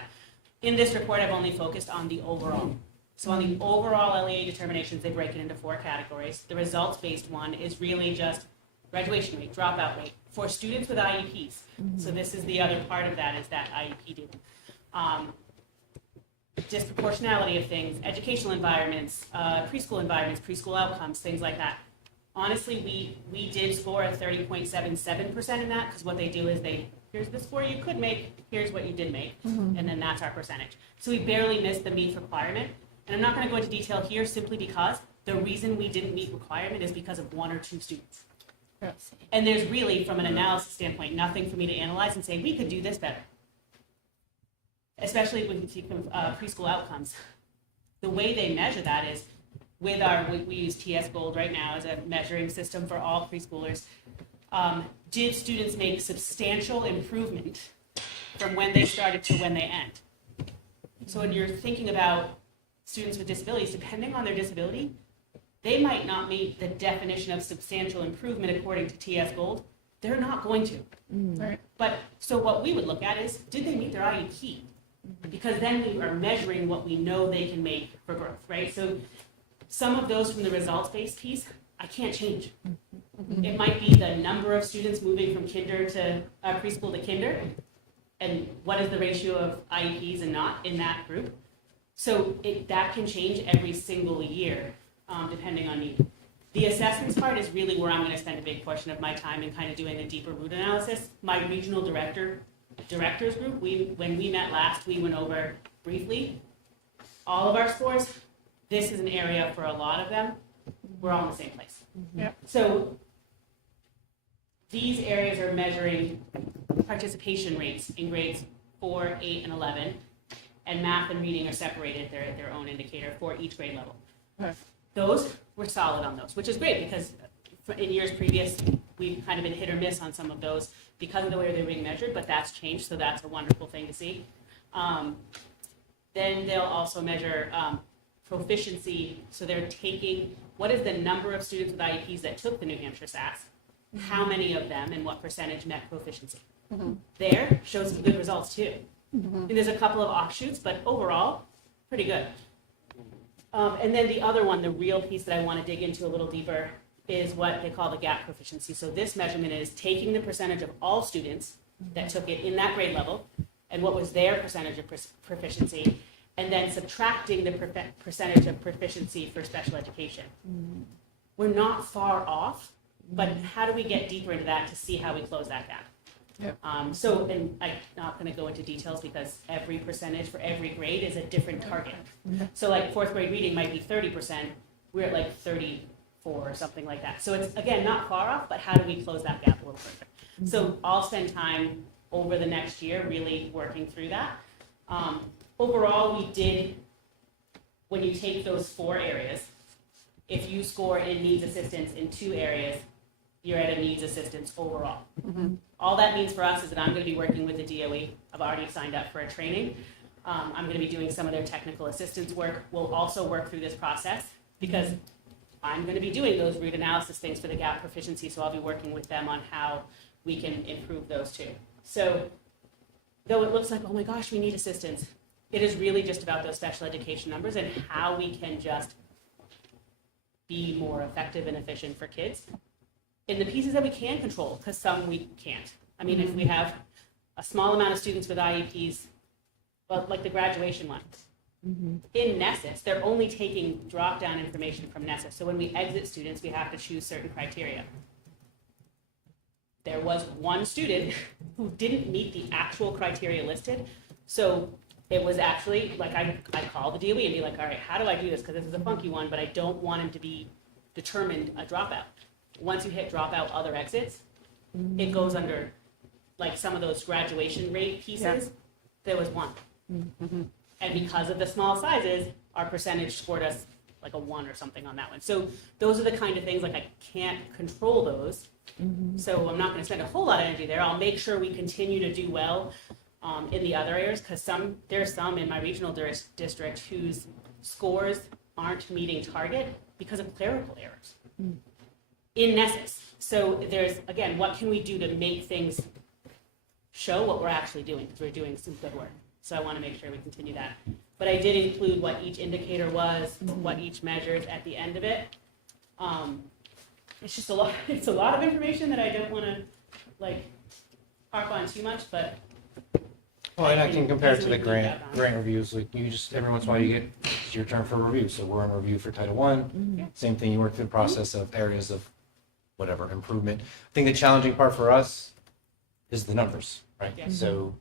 In this report, I've only focused on the overall. So on the overall LEA determinations, they break it into 4 categories. The results-based one is really just graduation rate, dropout rate for students with IEPs. So this is the other part of that, is that IEP data. Disproportionality of things, educational environments, preschool outcomes, things like that. Honestly, we did score a 30.77% in that, because what they do is here's the score you could make, here's what you did make, and then that's our percentage. So we barely missed the meet requirement. And I'm not going to go into detail here simply because the reason we didn't meet requirement is because of 1 or 2 students. And there's really, from an analysis standpoint, nothing for me to analyze and say, we could do this better. Especially when you think of preschool outcomes. The way they measure that is with we use TS Gold right now as a measuring system for all preschoolers. Did students make substantial improvement from when they started to when they end? So when you're thinking about students with disabilities, depending on their disability, they might not meet the definition of substantial improvement according to TS Gold. They're not going to. Right. But so what we would look at is, did they meet their IEP? Because then we are measuring what we know they can make for growth, right? So some of those from the results-based piece, I can't change. It might be the number of students moving from kinder to preschool to kinder, and what is the ratio of IEPs and not in that group. So that can change every single year, depending on need. The assessments part is really where I'm going to spend a big portion of my time in kind of doing a deeper root analysis. My regional directors group, when we met last, we went over briefly all of our scores. This is an area for a lot of them. We're all in the same place. Yeah. So these areas are measuring participation rates in grades 4, 8, and 11. And math and reading are separated. They're their own indicator for each grade level. Okay. Those, we're solid on those, which is great because in years previous, we've kind of been hit or miss on some of those because of the way they're being measured, but that's changed, so that's a wonderful thing to see. Then they'll also measure proficiency, so they're taking, what is the number of students with IEPs that took the New Hampshire SAS? How many of them and what percentage met proficiency? There shows some good results too. And there's a couple of offshoots, but overall, pretty good. And then the other one, the real piece that I want to dig into a little deeper, is what they call the gap proficiency. So this measurement is taking the percentage of all students that took it in that grade level and what was their percentage of proficiency, and then subtracting the percentage of proficiency for special education. We're not far off, but how do we get deeper into that to see how we close that gap? So, and I'm not going to go into details because every percentage for every grade is a different target. So like fourth grade reading might be 30%, we're at like 34 or something like that. So it's, again, not far off, but how do we close that gap a little further? So I'll spend time over the next year really working through that. Overall, we did, when you take those 4 areas, if you score in needs assistance in 2 areas, you're at a needs assistance overall. All that means for us is that I'm going to be working with the DOE. I've already signed up for a training. I'm going to be doing some of their technical assistance work. We'll also work through this process because I'm going to be doing those root analysis things for the gap proficiency, so I'll be working with them on how we can improve those too. So though it looks like, oh my gosh, we need assistance, it is really just about those special education numbers and how we can just be more effective and efficient for kids in the pieces that we can control, because some we can't. I mean, if we have a small amount of students with IEPs, well, like the graduation one, in Nessus, they're only taking drop-down information from Nessus. So when we exit students, we have to choose certain criteria. There was one student who didn't meet the actual criteria listed. So it was actually, like, I call the DOE and be like, all right, how do I do this? Because this is a funky one, but I don't want him to be determined a dropout. Once you hit dropout other exits, it goes under, like, some of those graduation rate pieces. There was one. And because of the small sizes, our percentage scored us like a 1 or something on that one. So those are the kind of things, like, I can't control those. So I'm not going to spend a whole lot of energy there. I'll make sure we continue to do well in the other areas, because there's some in my regional district whose scores aren't meeting target because of clerical errors in Nessus. So there's, again, what can we do to make things show what we're actually doing, because we're doing some good work. So I want to make sure we continue that. But I did include what each indicator was, what each measures at the end of it. It's just a lot. It's a lot of information that I don't want to, like, harp on too much, but. Well, and I can compare it to the easily leave grant that on. reviews. Like, you just, every once in a while, you get, it's your turn for a review. So we're in review for Title I. Same thing, you work through the process of areas of whatever improvement. I think the challenging part for us is the numbers, right? Yeah. So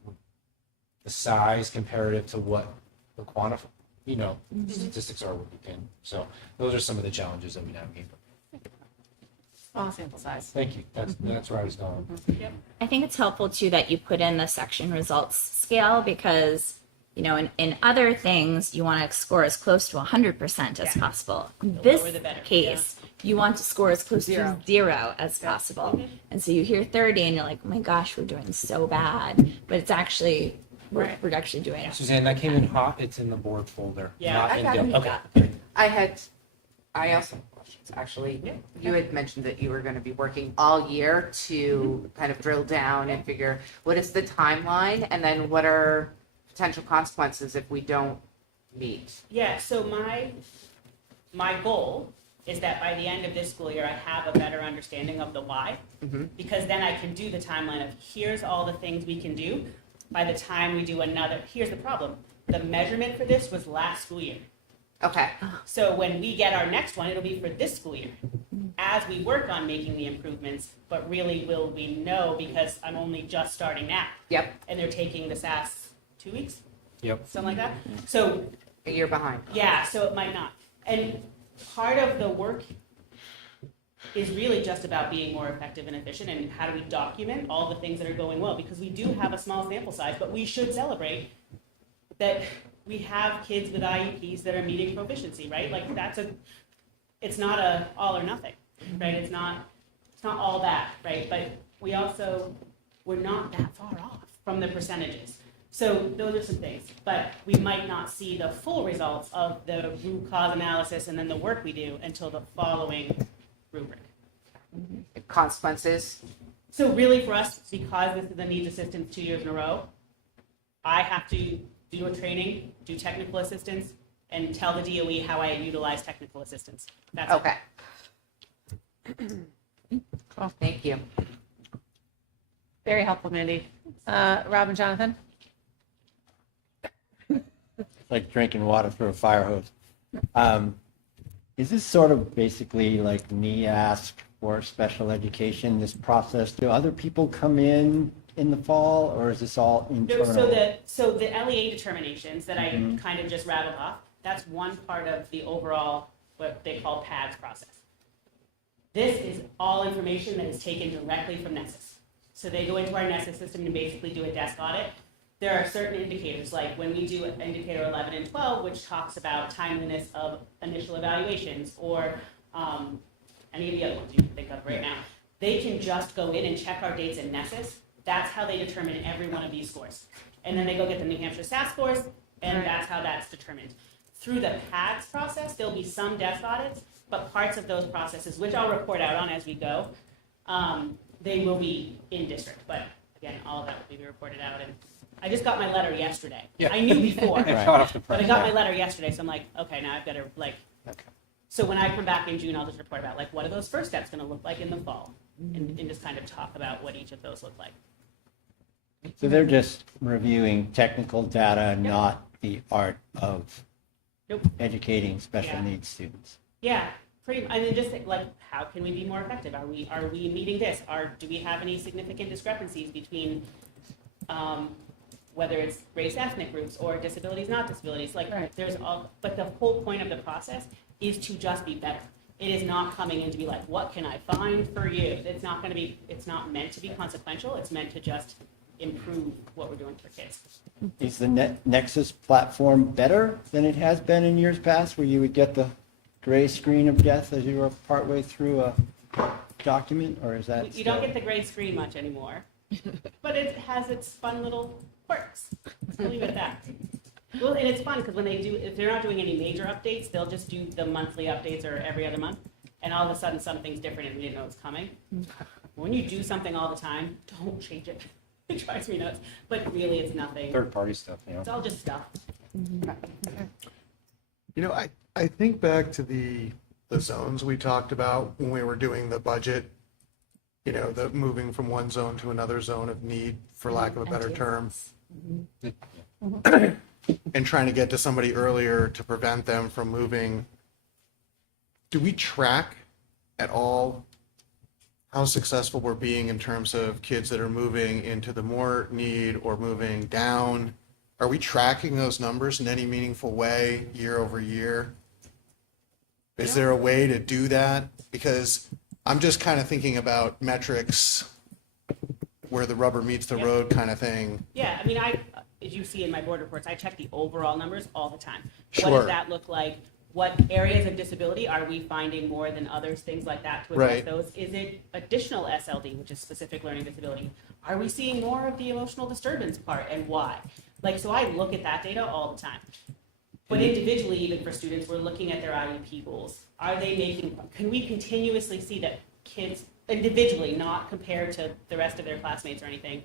the size comparative to what the quantify, statistics are what you can. So those are some of the challenges that we navigate. Small sample size. Thank you. That's where I was going. I think it's helpful too that you put in the section results scale, because in other things you want to score as close to 100% as possible. In this lower the better. case, you want to score as close Zero. to 0 as possible. And so you hear 30 and you're like, oh my gosh, we're doing so bad, but it's actually we're actually doing it. Suzanne, that came in hot. It's in the board folder. Yeah, not I in got it. Dale. Okay. I also have questions, actually. You had mentioned that you were going to be working all year to kind of drill down and figure what is the timeline, and then what are potential consequences if we don't meet. Yeah, so my goal is that by the end of this school year, I have a better understanding of the why, because then I can do the timeline of here's all the things we can do. By the time we do another, here's the problem. The measurement for this was last school year. Okay. So when we get our next one, it'll be for this school year. As we work on making the improvements, but really will we know, because I'm only just starting now. Yep. And they're taking the SAS 2 weeks, Yep. something like that. So A year behind. yeah, so it might not. And part of the work is really just about being more effective and efficient, and how do we document all the things that are going well, because we do have a small sample size, but we should celebrate that we have kids with IEPs that are meeting proficiency, right? Like it's not a all or nothing, right? It's not all that, right? But we're not that far off from the percentages. So those are some things, but we might not see the full results of the root cause analysis and then the work we do until the following rubric. Consequences. So really for us, because this is a needs assistance 2 years in a row, I have to do a training, do technical assistance, and tell the DOE how I utilize technical assistance. That's it. Okay. Cool. Thank you. Very helpful, Mandy. Rob and Jonathan? It's like drinking water through a fire hose. Is this sort of basically like NEASC for special education, this process? Do other people come in the fall, or is this all No, internal? so the LEA determinations that I kind of just rattled off, that's one part of the overall, what they call PADS process. This is all information that is taken directly from Nessus. So they go into our Nessus system and basically do a desk audit. There are certain indicators, like when we do indicator 11 and 12, which talks about timeliness of initial evaluations, or any of the other ones you can think of right now. They can just go in and check our dates in Nessus. That's how they determine every one of these scores. And then they go get the New Hampshire SAS scores, and that's how that's determined. Through the PADS process, there'll be some desk audits, but parts of those processes, which I'll report out on as we go, they will be in district. But again, all of that will be reported out. And I just got my letter yesterday. Yeah. I knew before, Hot off the but I press, got yeah. my letter yesterday, so I'm like, okay, now I've got to like. Okay. So when I come back in June, I'll just report about like what are those first steps going to look like in the fall, and just kind of talk about what each of those look like. So they're just reviewing technical data, not the art of Nope. educating special Yeah. needs students. Yeah, pretty. I mean, just like how can we be more effective? Are we meeting this? Do we have any significant discrepancies between whether it's race, ethnic groups, or disabilities, not disabilities? Like there's all. But the whole point of the process is to just be better. It is not coming in to be like, what can I find for you? It's not going to be. It's not meant to be consequential. It's meant to just improve what we're doing for kids. Is the Nexus platform better than it has been in years past, where you would get the gray screen of death as you were partway through a document, or is that You don't still- get the gray screen much anymore, but it has its fun little quirks. Let's leave it at that. Well, and it's fun because when they do, if they're not doing any major updates, they'll just do the monthly updates or every other month, and all of a sudden something's different and we didn't know it's coming. When you do something all the time, don't change it. It drives me nuts, but really it's nothing. Third-party stuff, you know. It's all just stuff. You know, I think back to the zones we talked about when we were doing the budget, you know, the moving from one zone to another zone of need, for lack of a better term. And trying to get to somebody earlier to prevent them from moving. Do we track at all how successful we're being in terms of kids that are moving into the more need or moving down? Are we tracking those numbers in any meaningful way year over year? Is there a way to do that? Because I'm just kind of thinking about metrics where the rubber meets the road kind of thing. Yeah, I mean, as you see in my board reports, I check the overall numbers all the time. What Sure. does that look like? What areas of disability are we finding more than others? Things like that to address Right. those. Is it additional SLD, which is specific learning disability? Are we seeing more of the emotional disturbance part, and why? Like, so I look at that data all the time. But individually, even for students, we're looking at their IEP goals. Are they making, can we continuously see that kids individually, not compared to the rest of their classmates or anything,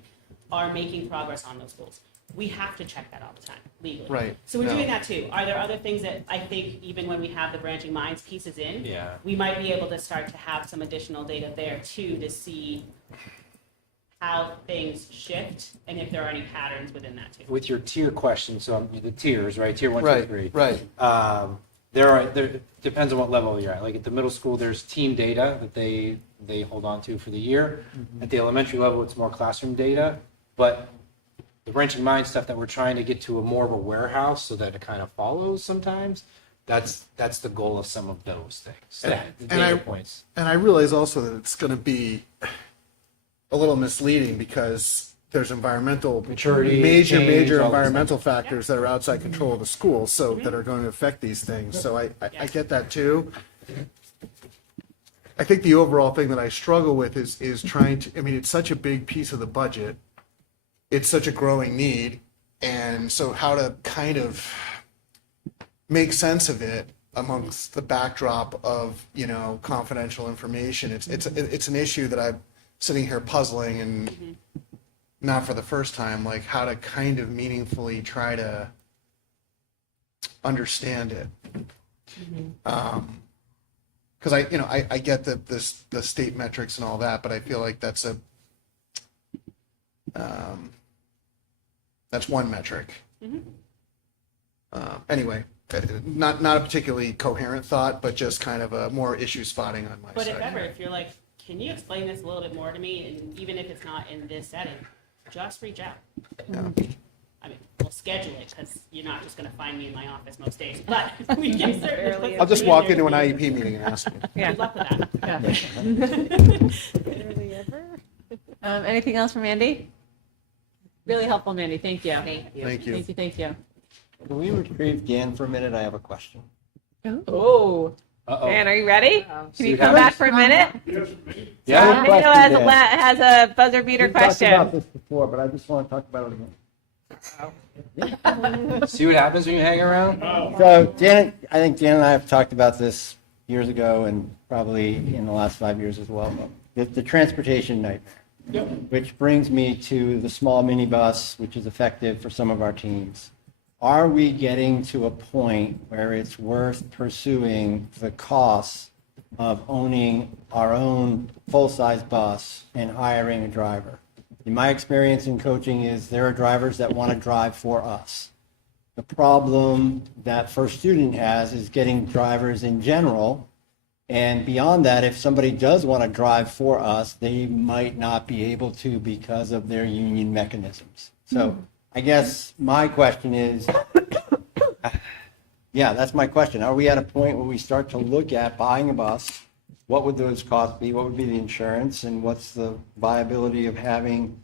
are making progress on those goals? We have to check that all the time legally. Right. So we're No. doing that too. Are there other things that I think even when we have the branching minds pieces in, Yeah. we might be able to start to have some additional data there too to see how things shift and if there are any patterns within that too. With your tier question, so the tiers, right? Tier 1, 2, 3. Right. There depends on what level you're at. Like at the middle school, there's team data that they hold on to for the year. At the elementary level, it's more classroom data. But the branching mind stuff that we're trying to get to a more of a warehouse so that it kind of follows sometimes. That's the goal of some of those things. The data points. And I realize also that it's going to be a little misleading because there's environmental Maturity, major change, all this environmental factors that are outside control of the school, so that are going to affect these things. So I get that too. I think the overall thing that I struggle with is trying to, I mean, it's such a big piece of the budget. It's such a growing need. And so how to kind of make sense of it amongst the backdrop of, you know, confidential information. It's an issue that I'm sitting here puzzling, and not for the first time, like how to kind of meaningfully try to understand it. Because I get the state metrics and all that, but I feel like that's one metric. Anyway, not a particularly coherent thought, but just kind of a more issue spotting on my But if side. ever, if you're like, can you explain this a little bit more to me, and even if it's not in this setting, just reach out. Yeah. I mean, we'll schedule it, because you're not just gonna find me in my office most days, but we can certainly. put I'll just something walk in into an there. IEP meeting and ask you. Good luck with that. Barely ever. Anything else from Andy? Really helpful, Mandy. Thank you. Thank you. Thank you. Thank you. Thank you. Can we retrieve Dan for a minute? I have a question. Oh, Uh-oh. Dan, are you ready? Um, Can you See come what back for a minute? Yeah, Tornado has a buzzer beater We've talked about question. this before, but I just want to talk about it again. See what happens when you hang around? So Dan, I think Dan and I have talked about this years ago and probably in the last 5 years as well. But the transportation nightmare, which brings me to the small minibus, which is effective for some of our teams. Are we getting to a point where it's worth pursuing the costs of owning our own full-size bus and hiring a driver? In my experience in coaching is there are drivers that want to drive for us. The problem that First Student has is getting drivers in general. And beyond that, if somebody does want to drive for us, they might not be able to because of their union mechanisms. So I guess my question is, yeah, that's my question. Are we at a point where we start to look at buying a bus? What would those costs be? What would be the insurance? And what's the viability of having,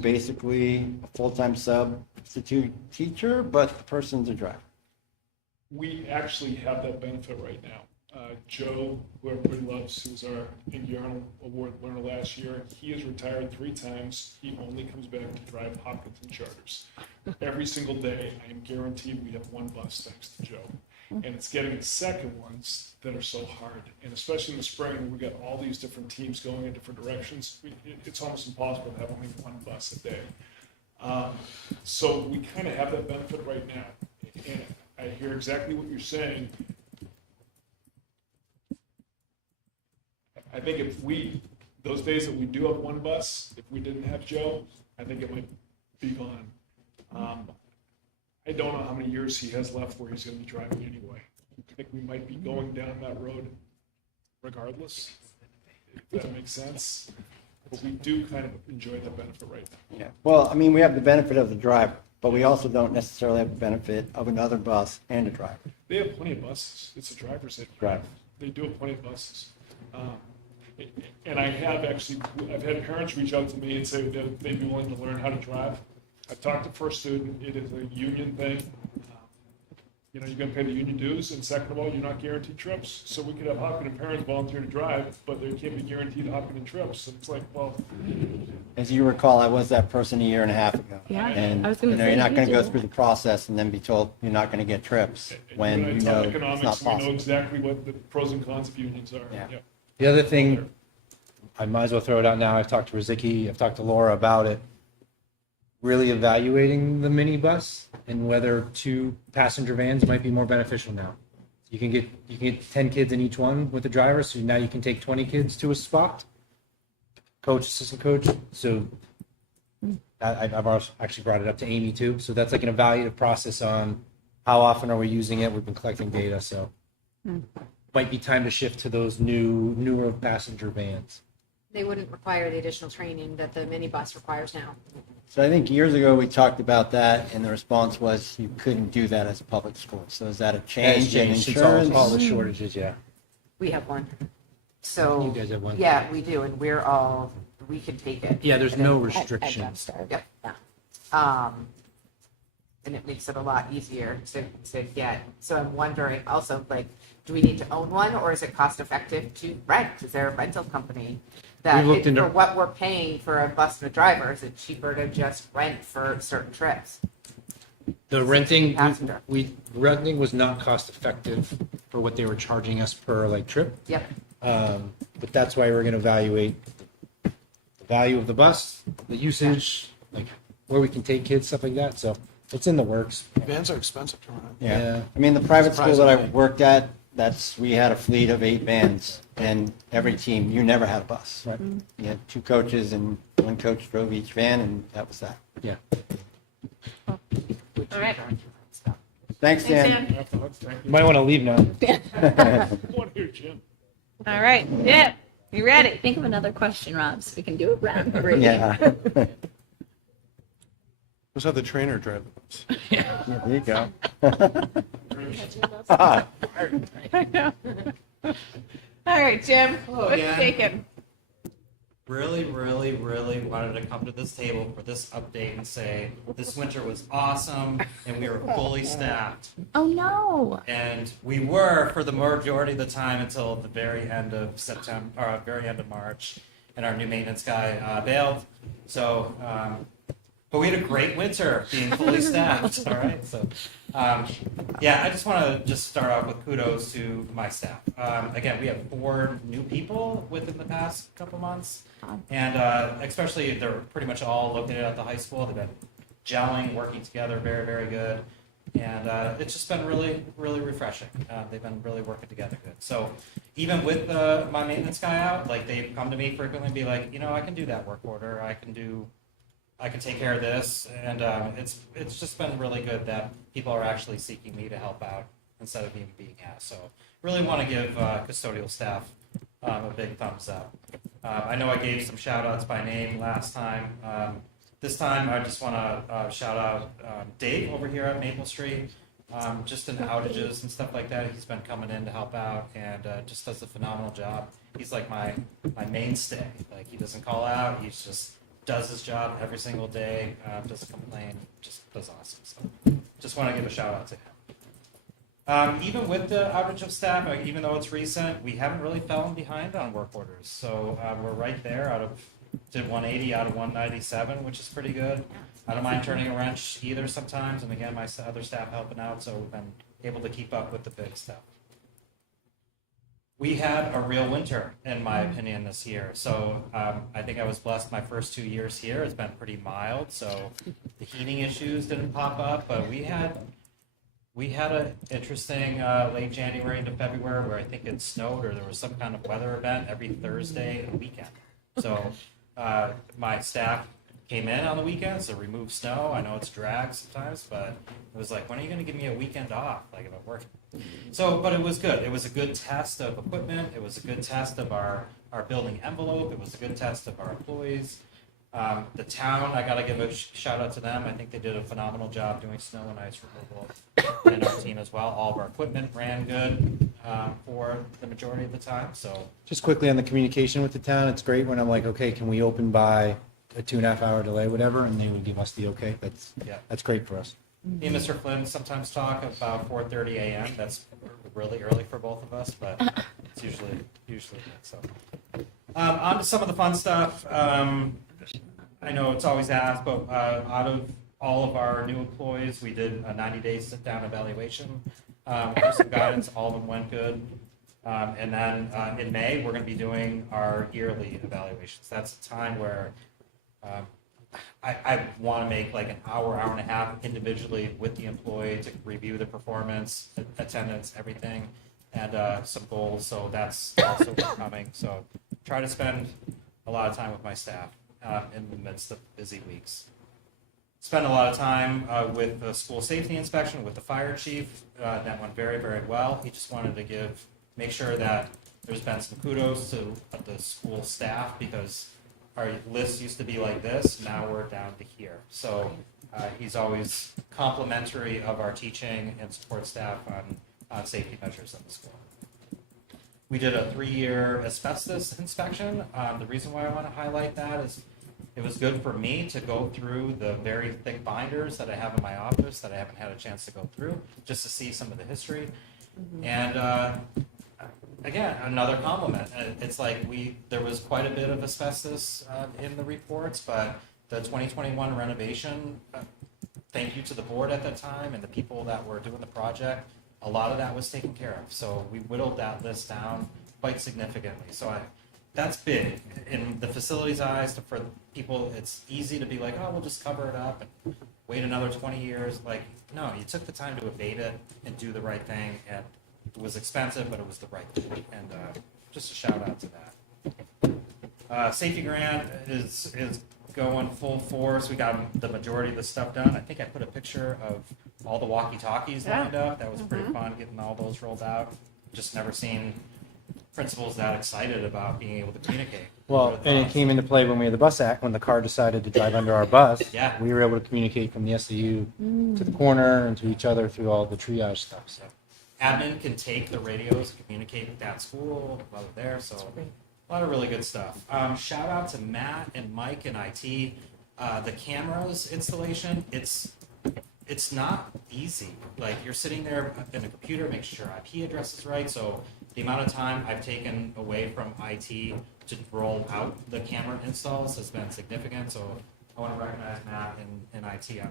basically a full-time substitute teacher, but the person's a driver? We actually have that benefit right now. Joe, who everybody loves, who's our Indy Arnold Award winner last year, he has retired 3 times. He only comes back to drive Hopkinton charters. Every single day, I am guaranteed we have one bus thanks to Joe. And it's getting the second ones that are so hard. And especially in the spring, when we got all these different teams going in different directions, it's almost impossible to have only one bus a day. So we kind of have that benefit right now. And I hear exactly what you're saying. I think if those days that we do have one bus, if we didn't have Joe, I think it might be gone. I don't know how many years he has left where he's going to be driving anyway. I think we might be going down that road regardless, if that makes sense. But we do kind of enjoy the benefit right now. Yeah. Well, I mean, we have the benefit of the driver, but we also don't necessarily have the benefit of another bus and a driver. They have plenty of buses. It's the drivers that drive. They do have plenty of buses. And I have actually, I've had parents reach out to me and say that they'd be willing to learn how to drive. I've talked to First Student, it is a union thing. You're going to pay the union dues, and second of all, you're not guaranteed trips. So we could have Hopkinton parents volunteer to drive, but they can't be guaranteed Hopkinton trips. So it's like, well, As you recall, I was that person a year and a half ago. Yeah, And, I was gonna say, you're not you going to go do. through the process and then be told you're not going to get trips when and you I know taught it's not economics, we know possible. exactly what the pros and cons of unions are. Yeah. Yep. The other thing, I might as well throw it out now. I've talked to Riziki, I've talked to Laura about it. Really evaluating the minibus and whether 2 passenger vans might be more beneficial now. You can get 10 kids in each one with the driver, so now you can take 20 kids to a spot. Coach, assistant coach. So I've also actually brought it up to Amy too. So that's like an evaluative process on how often are we using it. We've been collecting data, so might be time to shift to those newer passenger vans. They wouldn't require the additional training that the minibus requires now. So I think years ago we talked about that and the response was you couldn't do that as a public school. So is that a change in Since insurance? all the shortages, yeah. We have one. So. You guys have one? Yeah, we do, and we can take it. Yeah, there's And no then- restrictions. Yep. And it makes it a lot easier to get. So I'm wondering also, like, do we need to own one, or is it cost effective to rent? Is there a rental company that, We've looked into- for what we're paying for a bus and a driver, is it cheaper to just rent for certain trips? The renting, Passenger. renting was not cost effective for what they were charging us per trip. Yep. But that's why we're going to evaluate the value of the bus, the usage, like where we can take kids, stuff like that. So it's in the works. Vans are expensive to run. Yeah. I mean, the private school that I Surprisingly. worked at, we had a fleet of 8 vans and every team, you never had a bus. Right. You had 2 coaches and 1 coach drove each van and that was that. Yeah. All right. Thanks, Dan. Thank you. Might want to leave now. One here, Jim. All right, Jim, you ready? Think of another question, Rob, so we can do it round three. Yeah. Let's have the trainer drive the bus. Yeah, there you go. All right, Jim, what's yeah. shaking? Really, really, really wanted to come to this table for this update and say this winter was awesome and we were fully staffed. Oh, no. And we were for the majority of the time until the very end of September, or very end of March, and our new maintenance guy bailed. So, but we had a great winter being fully staffed. All right, so yeah, I just want to start off with kudos to my staff. Again, we have 4 new people within the past couple months, and especially they're pretty much all located at the high school. They've been gelling, working together, very, very good. And it's just been really, really refreshing. They've been really working together good. So even with my maintenance guy out, like they've come to me frequently and be like, you know, I can do that work order. I can take care of this. And it's just been really good that people are actually seeking me to help out instead of even being asked. So really want to give custodial staff a big thumbs up. I know I gave some shout outs by name last time. This time, I just want to shout out Dave over here at Maple Street. Just in outages and stuff like that, he's been coming in to help out and just does a phenomenal job. He's like my mainstay. Like he doesn't call out, he just does his job every single day. Doesn't complain, just does awesome. So just want to give a shout out to him. Even with the outage of staff, even though it's recent, we haven't really fallen behind on work orders. So we're right there did 180 out of 197, which is pretty good. I don't mind turning a wrench either sometimes, and again, my other staff helping out, so we've been able to keep up with the big stuff. We had a real winter, in my opinion, this year. So I think I was blessed my first 2 years here. It's been pretty mild, so the heating issues didn't pop up, but we had an interesting late January into February where I think it snowed or there was some kind of weather event every Thursday and weekend. So my staff came in on the weekends to remove snow. I know it's drag sometimes, but it was like, when are you going to give me a weekend off? Like, if I'm working. So, but it was good. It was a good test of equipment. It was a good test of our building envelope. It was a good test of our employees. The town, I got to give a shout out to them. I think they did a phenomenal job doing snow and ice removal, and our team as well. All of our equipment ran good for the majority of the time. So Just quickly on the communication with the town, it's great when I'm like, okay, can we open by a 2.5 hour delay, whatever, and they would give us the okay. That's great for us. me and Mr. Flynn sometimes talk about 4:30 a.m. That's really early for both of us, but it's usually good. So on to some of the fun stuff. I know it's always asked, but out of all of our new employees, we did a 90-day sit-down evaluation. For some guidance, all of them went good. And then in May, we're going to be doing our yearly evaluations. That's a time where I want to make like an hour and a half individually with the employee to review the performance, attendance, everything, and some goals. So that's also coming. So try to spend a lot of time with my staff in the midst of busy weeks. Spent a lot of time with the school safety inspection with the fire chief. That went very, very well. He just wanted to make sure that there's been some kudos to the school staff because our list used to be like this. Now we're down to here. So he's always complimentary of our teaching and support staff on safety measures in the school. We did a 3-year asbestos inspection. The reason why I want to highlight that is it was good for me to go through the very thick binders that I have in my office that I haven't had a chance to go through, just to see some of the history. Mm-hmm. And again, another compliment. It's like there was quite a bit of asbestos in the reports, but the 2021 renovation, thank you to the board at that time and the people that were doing the project, a lot of that was taken care of. So we whittled that list down quite significantly. So that's big in the facility's eyes. For people, it's easy to be like, oh, we'll just cover it up and wait another 20 years. Like, no, you took the time to abate it and do the right thing. And it was expensive, but it was the right thing. And just a shout out to that. Safety grant is going full force. We got the majority of the stuff done. I think I put a picture of all the walkie-talkies lined up. That was pretty fun, getting all those rolled out. Just never seen principals that excited about being able to communicate. Well, and it came into play when we had the bus act, when the car decided to drive under our bus. Yeah. We were able to communicate from the SAU to the corner and to each other through all the triage stuff, so. Admin can take the radios and communicate with that school while they're there, so a lot of really good stuff. Shout out to Matt and Mike in IT. The cameras installation, it's not easy. Like, you're sitting there in a computer, making sure IP address is right, so the amount of time I've taken away from IT to roll out the camera installs has been significant, so I want to recognize Matt and IT on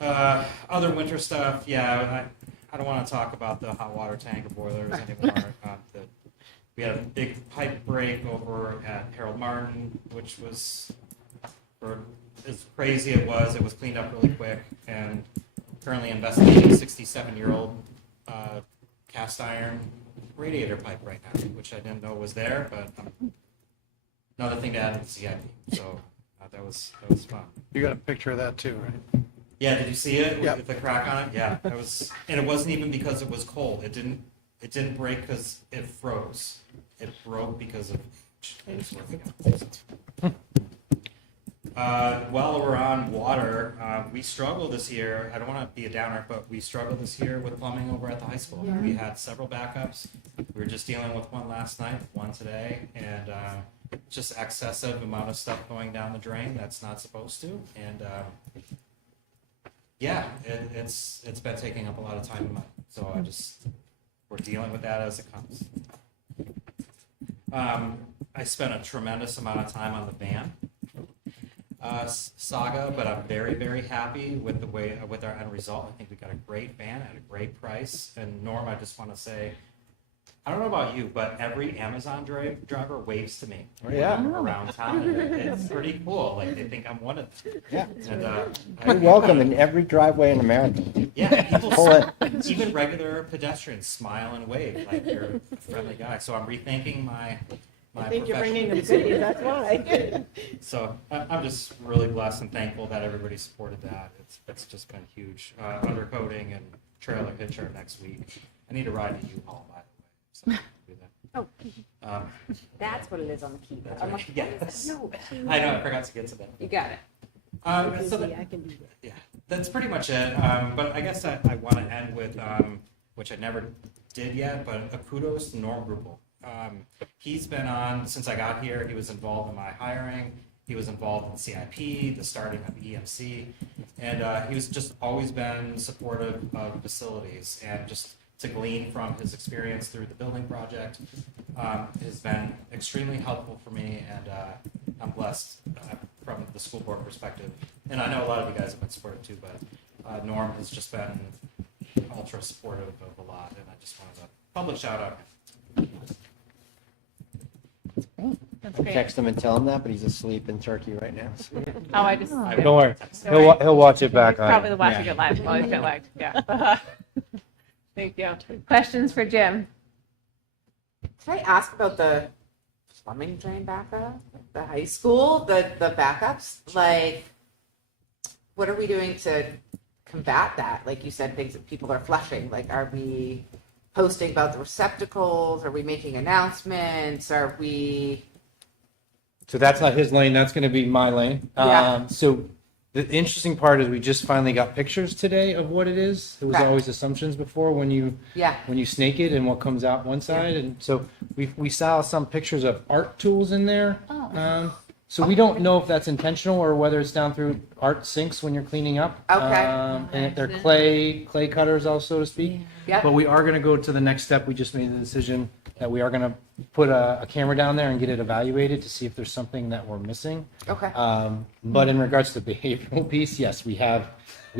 that. Other winter stuff, yeah, I don't want to talk about the hot water tank or boilers anymore. We had a big pipe break over at Harold Martin, which was, for as crazy it was cleaned up really quick, and currently investigating a 67-year-old cast iron radiator pipe right now, which I didn't know was there, but another thing to add to the CIP. So that was fun. You got a picture of that too, right? Yeah, did you see it Yep. with the crack on it? Yeah, it was, and it wasn't even because it was cold. It didn't break because it froze. It broke because of. While we're on water, we struggled this year. I don't want to be a downer, but we struggled this year with plumbing over at the high school. We had several backups. We were just dealing with one last night, one today, and just excessive amount of stuff going down the drain that's not supposed to. And yeah, it's been taking up a lot of time and money. So we're dealing with that as it comes. I spent a tremendous amount of time on the van saga, but I'm very, very happy with with our end result. I think we got a great van at a great price. And Norm, I just want to say, I don't know about you, but every Amazon driver waves to me around town. It's pretty cool. Like, they think I'm one of them. Yeah. And You're welcome in every driveway in America. yeah, people, Pull it. even regular pedestrians, smile and wave like you're a friendly guy. So I'm rethinking my I think you're profession. bringing them goodies, that's why. So I'm just really blessed and thankful that everybody supported that. It's just been huge. Undercoating and trailer hitcher next week. I need to ride to U-Haul, by the way. So I'll do that. Oh, that's what it is on the keyboard. I'm like, Yes. no. I know, I forgot to get to that. You got it. So I can do that. yeah, that's pretty much it. But I guess I want to end with, which I never did yet, but a kudos to Norm Gruppel. He's been on since I got here. He was involved in my hiring. He was involved in CIP, the starting of EMC, and he was just always been supportive of facilities, and just to glean from his experience through the building project has been extremely helpful for me, and I'm blessed from the school board perspective. And I know a lot of you guys have been supportive too, but Norm has just been ultra supportive of a lot, and I just wanted a public shout out. That's I great. text him and tell him that, but he's asleep in Turkey right now. So. Oh, I just, I Don't worry, worry. he'll watch it back on. probably watching yeah. it live while he's jet lagged, yeah. Thank you. Questions for Jim? Can I ask about the plumbing drain backup, the high school, the backups? Like, what are we doing to combat that? Like you said, things that people are flushing. Like, are we posting about the receptacles? Are we making announcements? Are we? So that's not his lane, that's gonna be my lane. Yeah. So the interesting part is we just finally got pictures today of what it is. It was Right. always assumptions before when you Yeah. snake it and what comes out one side. And so we saw some pictures of art tools in there. So we don't know if that's intentional or whether it's down through art sinks when you're cleaning up. Okay. And they're clay cutters also, so to speak. Yep. But we are going to go to the next step. We just made the decision that we are going to put a camera down there and get it evaluated to see if there's something that we're missing. Okay. But in regards to the behavioral piece, yes, we have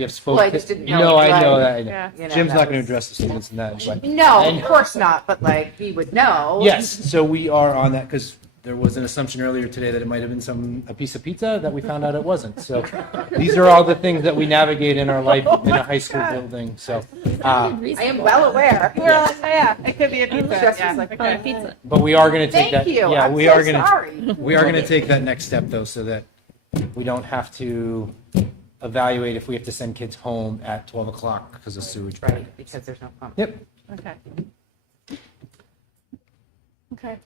spoken. Well, I just didn't know No, if, I know like, that. I know. Yeah. You know, Jim's that not going to was- address the students in that. But No, and- of course not. But like, we would know. yes, so we are on that because there was an assumption earlier today that it might have been a piece of pizza that we found out it wasn't. So these are all the things that we navigate in our life in a high school building. So, I am well aware. We were like, oh, yeah, it could be a pizza. Just Yeah. was like, Okay. Pizza. but we are going to take Thank that. you. Yeah, I'm we so are going to. sorry. We are going to take that next step though, so that we don't have to evaluate if we have to send kids home at 12 o'clock because of sewage. Right, because there's no pump. Yep. Okay. Okay.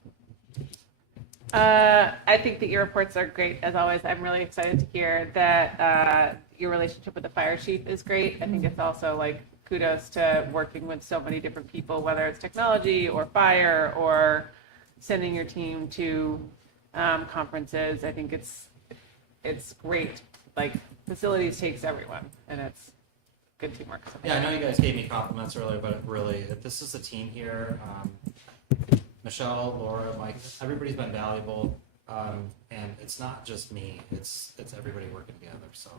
I think that your reports are great, as always. I'm really excited to hear that your relationship with the fire chief is great. I think it's also like kudos to working with so many different people, whether it's technology or fire or sending your team to conferences. I think it's great. Like facilities takes everyone, and it's good teamwork. So Yeah, I know you guys gave me compliments earlier, but really, this is a team here. Michelle, Laura, Mike, everybody's been valuable, and it's not just me. It's everybody working together. So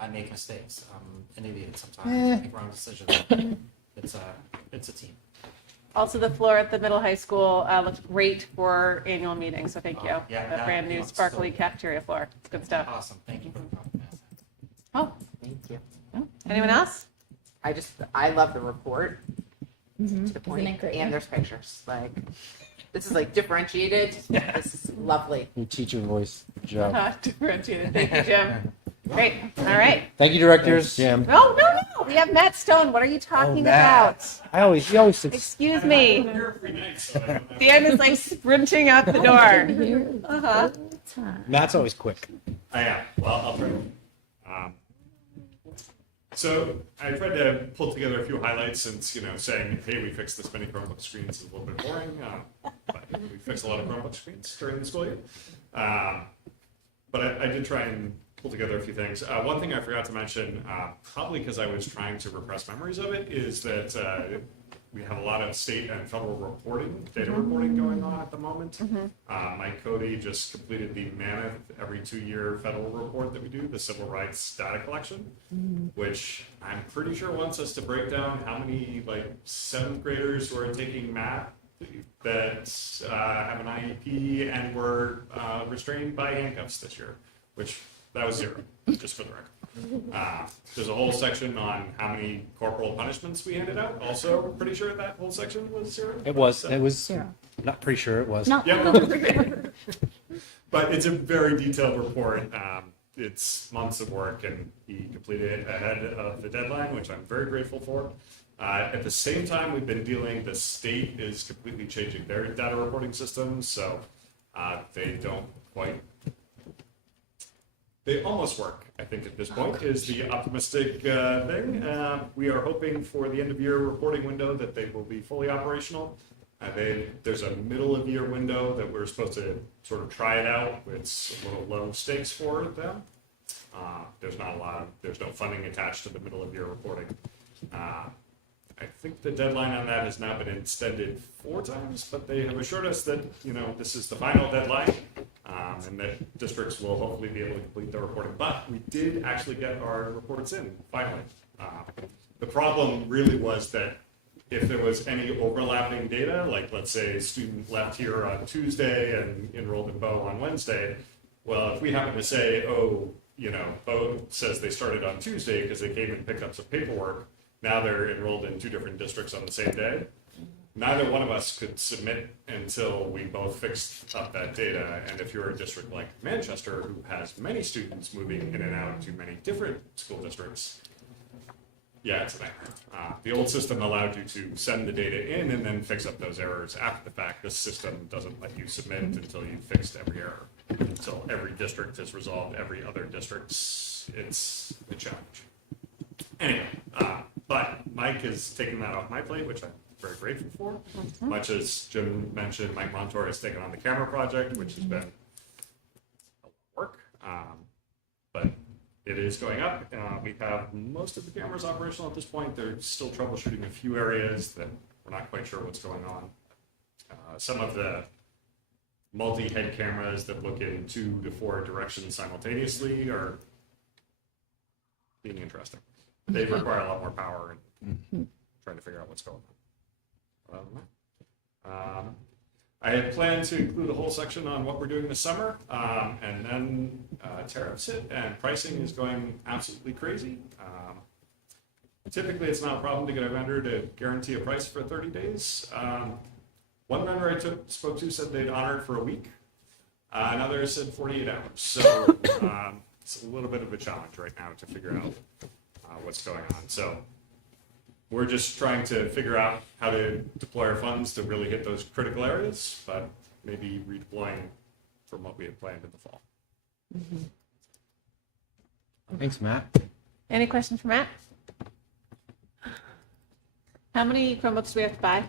I make mistakes. I'm an idiot sometimes. I make wrong decisions. It's a team. Also, the floor at the middle high school looks great for annual meetings, so thank you. Yeah, The that brand new looks sparkly so- cafeteria floor. It's good stuff. Awesome. Thank you for the compliment. Oh, Thank you. anyone else? I love the report to the Isn't point, it great? and there's pictures. Like, this is like differentiated. This is lovely. New teacher voice. Good job. Differentiated. Thank you, Jim. Great. All right. Thank you, directors. Jim. No. We have Matt Stone. What are you talking about? You always Excuse me. Dan is like sprinting out the door. Uh-huh. Matt's always quick. I am. Well, I'll try. So I tried to pull together a few highlights since, saying, hey, we fixed this many Chromebook screens is a little bit boring. But we fixed a lot of Chromebook screens during the school year. But I did try and pull together a few things. One thing I forgot to mention, probably because I was trying to repress memories of it, is that we have a lot of state and federal data reporting going on at the moment. Mike Cody just completed the mammoth every 2-year federal report that we do, the civil rights data collection, which I'm pretty sure wants us to break down how many 7th graders who are taking math that have an IEP and were restrained by handcuffs this year, which that was 0, just for the record. There's a whole section on how many corporal punishments we handed out. Also, pretty sure that whole section was 0. It was. So- It was. Not pretty sure it was. No. Yep. But it's a very detailed report. It's months of work, and he completed it ahead of the deadline, which I'm very grateful for. At the same time, we've been the state is completely changing their data reporting system, so they don't quite. They almost work, I think, at this point, is the optimistic thing. We are hoping for the end of year reporting window that they will be fully operational. There's a middle of year window that we're supposed to sort of try it out. It's a little low stakes for them. There's no funding attached to the middle of year reporting. I think the deadline on that has now been extended 4 times, but they have assured us that, this is the final deadline, and that districts will hopefully be able to complete their reporting. But we did actually get our reports in, finally. The problem really was that if there was any overlapping data, like let's say a student left here on Tuesday and enrolled in Bow on Wednesday, well, if we happen to say, Bow says they started on Tuesday because they came and picked up some paperwork, now they're enrolled in 2 different districts on the same day. Neither one of us could submit until we both fixed up that data. And if you're a district like Manchester, who has many students moving in and out to many different school districts, yeah, it's a nightmare. The old system allowed you to send the data in and then fix up those errors after the fact. This system doesn't let you submit until you've fixed every error. Until every district has resolved every other district's, it's a challenge. Anyway, but Mike is taking that off my plate, which I'm very grateful for. Much as Jim mentioned, Mike Montour has taken on the camera project, which has been a lot of work, but it is going up. We have most of the cameras operational at this point. They're still troubleshooting a few areas that we're not quite sure what's going on. Some of the multi-head cameras that look in 2 to 4 directions simultaneously are being interesting. They require a lot more power and trying to figure out what's going on. I had planned to include a whole section on what we're doing this summer, and then tariffs hit, and pricing is going absolutely crazy. Typically, it's not a problem to get a vendor to guarantee a price for 30 days. One vendor I spoke to said they'd honor it for a week. Another said 48 hours. So it's a little bit of a challenge right now to figure out what's going on. So we're just trying to figure out how to deploy our funds to really hit those critical areas, but maybe redeploying from what we had planned in the fall. Thanks, Matt. Any questions for Matt? How many Chromebooks do we have to buy?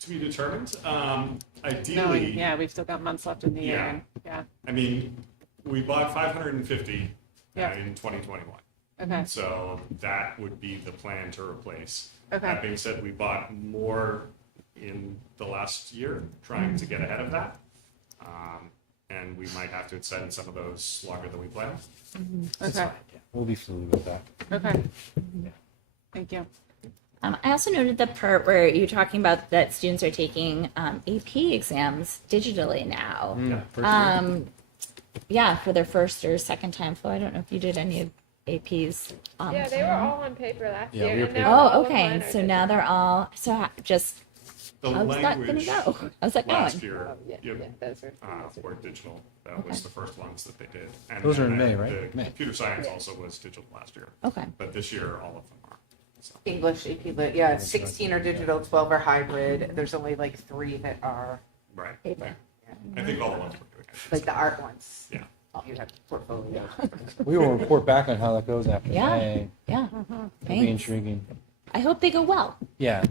To be determined. No, Ideally, yeah, we've still got months left in the year. Yeah. And, yeah. I mean, we bought 550 Yeah. in 2021. Okay. So that would be the plan to replace. Okay. That being said, we bought more in the last year, trying to get ahead of that. And we might have to extend some of those longer than we planned. Okay. We'll be fluid with that. Okay. Thank you. I also noted the part where you're talking about that students are taking AP exams digitally now. Yeah, for their first or second time flow. I don't know if you did any of APs. Yeah, they were all on paper last Yeah, year. we were and paper. now all Oh, of okay. mine are So now they're all, just, The how's that gonna language go? How's that last going? year Yeah, those are. were digital. That was the first ones that they did. And Those are in then May, right? The May. computer science also was digital last year. Okay. But this year, all of them are. So. English, AP Lit, yeah, 16 are digital, 12 are hybrid. There's only like 3 that are Right. Paper. I think all of them were doing it. like the art ones. Yeah. You have portfolio. We will report back on how that goes after Yeah. May. Yeah. It'll be Thanks. intriguing. I hope they go well. Yeah.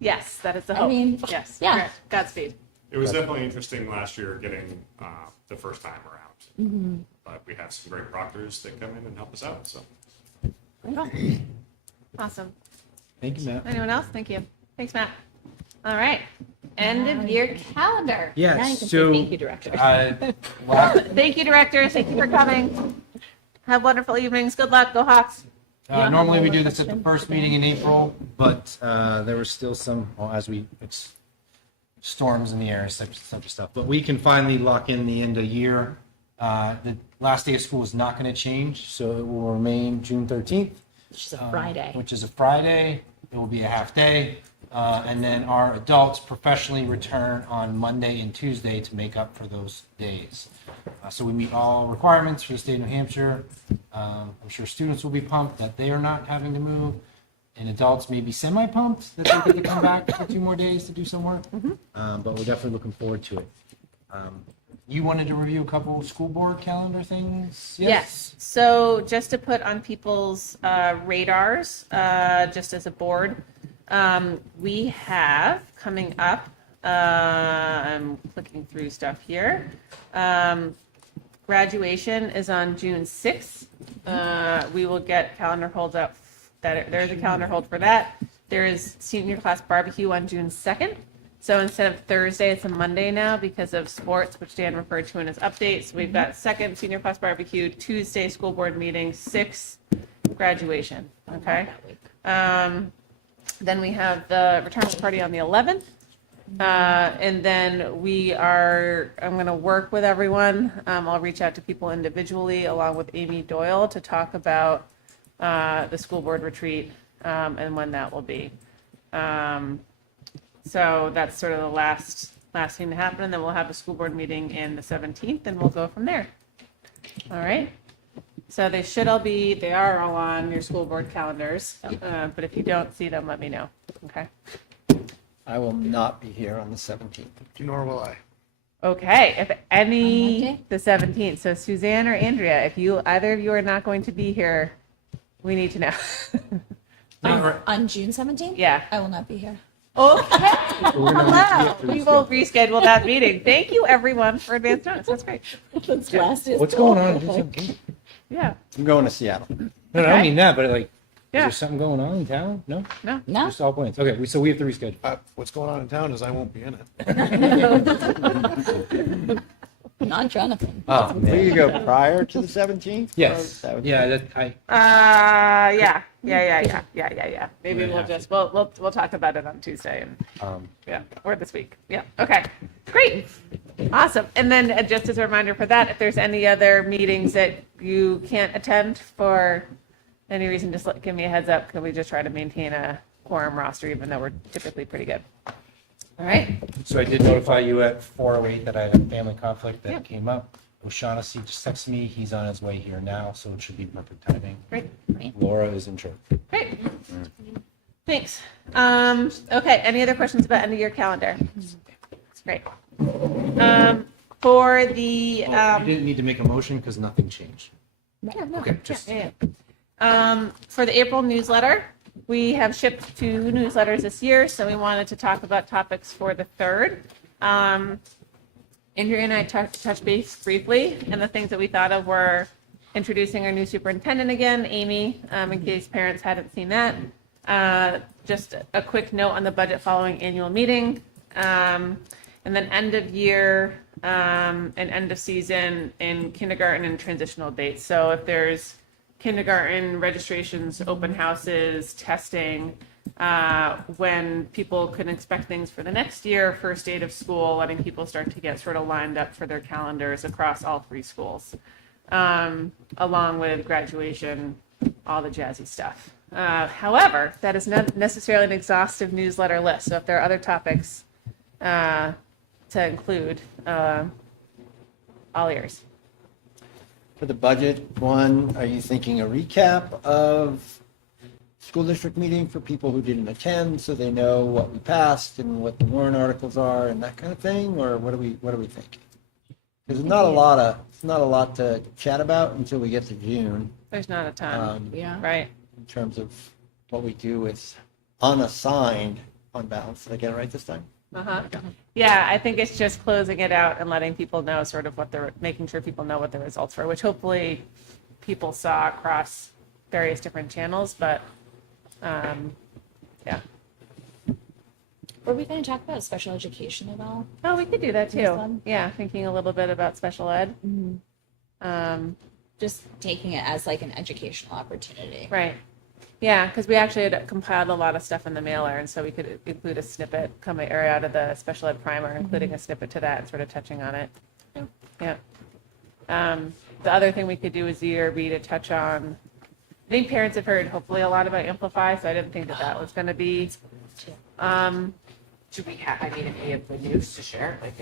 Yes, that is the I hope. mean, yes. yeah. Correct. Godspeed. It was definitely interesting last year getting the first time around. But we have some great proctors that come in and help us out. So Awesome. Thank you, Matt. Anyone else? Thank you. Thanks, Matt. All right. End of year calendar. Yeah, Now you can so say thank you, director. Thank you, directors. Thank you for coming. Have wonderful evenings. Good luck. Go Hawks. Normally we do this at the first meeting in April, but there was still some, it's storms in the air, such of stuff. But we can finally lock in the end of year. The last day of school is not going to change, so it will remain June 13th. Which is a Friday. Which is a Friday. It will be a half day. And then our adults professionally return on Monday and Tuesday to make up for those days. So we meet all requirements for the state of New Hampshire. I'm sure students will be pumped that they are not having to move. And adults may be semi-pumped that they get to come back for 2 more days to do some work. But we're definitely looking forward to it. You wanted to review a couple school board calendar things? Yes. So just to put on people's radars, just as a board, we have coming up, I'm clicking through stuff here. Graduation is on June 6th. We will get calendar holds up. There's a calendar hold for that. There is senior class barbecue on June 2nd. So instead of Thursday, it's a Monday now because of sports, which Dan referred to in his update. So we've got second senior class barbecue, Tuesday school board meeting, 6th graduation. Okay. Then we have the retirement party on the 11th. And then I'm going to work with everyone. I'll reach out to people individually along with Amy Doyle to talk about the school board retreat and when that will be. So that's sort of the last thing to happen. And then we'll have a school board meeting in the 17th and we'll go from there. All right. So they are all on your school board calendars. But if you don't see them, let me know. Okay. I will not be here on the 17th. Nor will I. Okay. If any, On what day? the 17th. So Suzanne or Andrea, if either of you are not going to be here, we need to know. On June 17th? Yeah. I will not be here. Okay. Hello. We will reschedule that meeting. Thank you, everyone, for advance notice. That's great. That's last is What's going on? Yeah. I'm going to Seattle. No, I don't mean that, but like, Yeah. is there something going on in town? No? No. No? Just all plans. Okay, so we have to reschedule. What's going on in town is I won't be in it. Not Jonathan. Oh, Will man. you go prior to the 17th? Yes, That would- yeah, Yeah. Maybe We'd we'll have just, we'll talk about it on Tuesday and, um, yeah, or this week. Yeah, okay, great. Awesome. And then just as a reminder for that, if there's any other meetings that you can't attend for any reason, just give me a heads up. Can we just try to maintain a quorum roster, even though we're typically pretty good? All right. So I did notify you at 4:08 that I had a family conflict that Yeah. came up. O'Shaughnessy just texted me. He's on his way here now, so it should be perfect timing. Great. Laura is in charge. Great. Thanks. Okay, any other questions about end of year calendar? Great. For the, You didn't need to make a motion because nothing changed. yeah, no, Okay, just- yeah. For the April newsletter, we have shipped 2 newsletters this year, so we wanted to talk about topics for the 3rd. Andrea and I touched base briefly, and the things that we thought of were introducing our new superintendent again, Amy, in case parents hadn't seen that. Just a quick note on the budget following annual meeting, and then end of year and end of season in kindergarten and transitional dates. So if there's kindergarten registrations, open houses, testing, when people can expect things for the next year, first date of school, letting people start to get sort of lined up for their calendars across all 3 schools, along with graduation, all the jazzy stuff. However, that is not necessarily an exhaustive newsletter list. So if there are other topics to include, all ears. For the budget one, are you thinking a recap of school district meeting for people who didn't attend, so they know what we passed and what the warrant articles are and that kind of thing, or what are we thinking? Because it's not a lot to chat about until we get to June. There's not a ton, Yeah. right? In terms of what we do with unassigned fund balance. Did I get it right this time? Yeah, I think it's just closing it out and letting people know sort of making sure people know what the results were, which hopefully people saw across various different channels, but, yeah. Were we going to talk about special education at all? Oh, we could do that too. Yes, Yeah, thinking a little bit about special ed. Just taking it as like an educational opportunity. Right. Yeah, because we actually had compiled a lot of stuff in the mailer, and so we could include a snippet coming or out of the special ed primer, including a snippet to that and sort of touching on it. Yeah. The other thing we could do is either be to touch on, I think parents have heard hopefully a lot about Amplify, so I didn't think that was going to be, Do we have, I mean, if we have the news to share, like,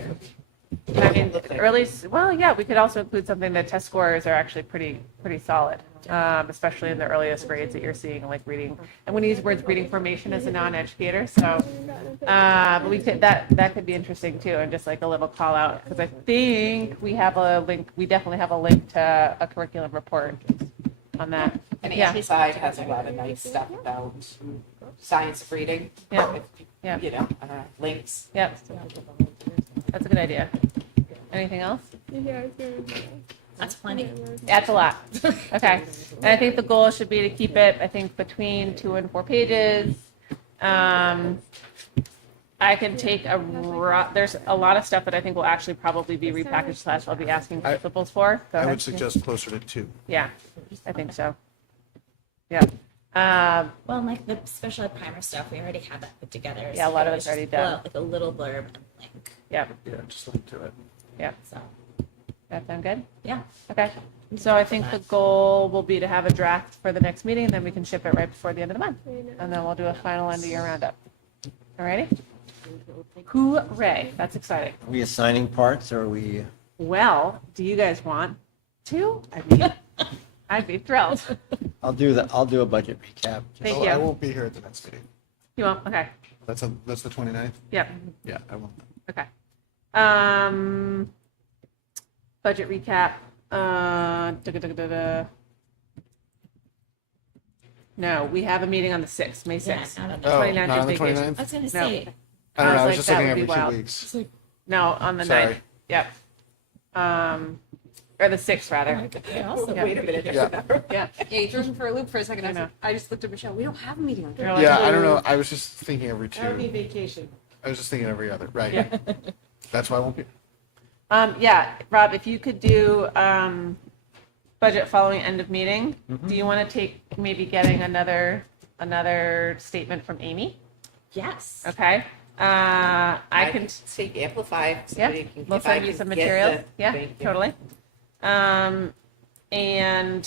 I mean, early, well, yeah, we could also include something that test scores are actually pretty solid, especially in the earliest grades that you're seeing, like reading. And when you use words, reading formation as a non-educator, so, but we could, that could be interesting too, and just like a little call out, because I think we have a link, we definitely have a link to a curriculum report on that. and Yeah. Amplified has a lot of nice stuff about science of reading. Yeah. If, Yeah. You know, links. Yep, that's a good idea. Anything else? That's plenty. That's a lot. Okay. And I think the goal should be to keep it, I think, between 2 and 4 pages. I can take there's a lot of stuff that I think will actually probably be repackaged / I'll be asking principals for. Go I ahead. would suggest closer to 2. Yeah, I think so. Yeah. Well, and like the special ed primer stuff, we already have that put together. Yeah, a lot of it's just already pull done. out, like a little blurb and link. Yeah, Yeah, just link to it. yeah. So That sound good? yeah, Okay. So I think the goal will be to have a draft for the next meeting, and then we can ship it right before the end of the month. And then we'll do a final end of year roundup. All righty? Hooray, that's exciting. Are we assigning parts, or are we? Well, do you guys want to? I mean, I'd be thrilled. I'll do a budget recap. Thank I you. won't be here at the next meeting. You won't? Okay. That's the 29th? Yep. Yeah, I won't. Okay. Budget recap. No, we have a meeting on the 6th, May 6th. not on The the- 29th not is on the vacation. 29th? I was gonna No. say. I don't know, I was like, just that looking would be every 2 wild. weeks. No, on the Sorry. 9th. Yep. Or the 6th, rather. Yeah. Wait a minute. Yeah. Yeah. Yeah, you threw me for a loop for a second. I know. I just looked at Michelle. We don't have a meeting on You're Thursday. like, Yeah, I don't know, I was just thinking every That would be 2. vacation. I was just thinking every other, right. Yeah. That's why I won't be. Yeah, Rob, if you could do budget following end of meeting, do you want to take maybe getting another statement from Amy? Yes. Okay. I can. take Amplify. Yeah, Somebody can- we'll if I send you can some get materials. the- Yeah, thank you. totally. And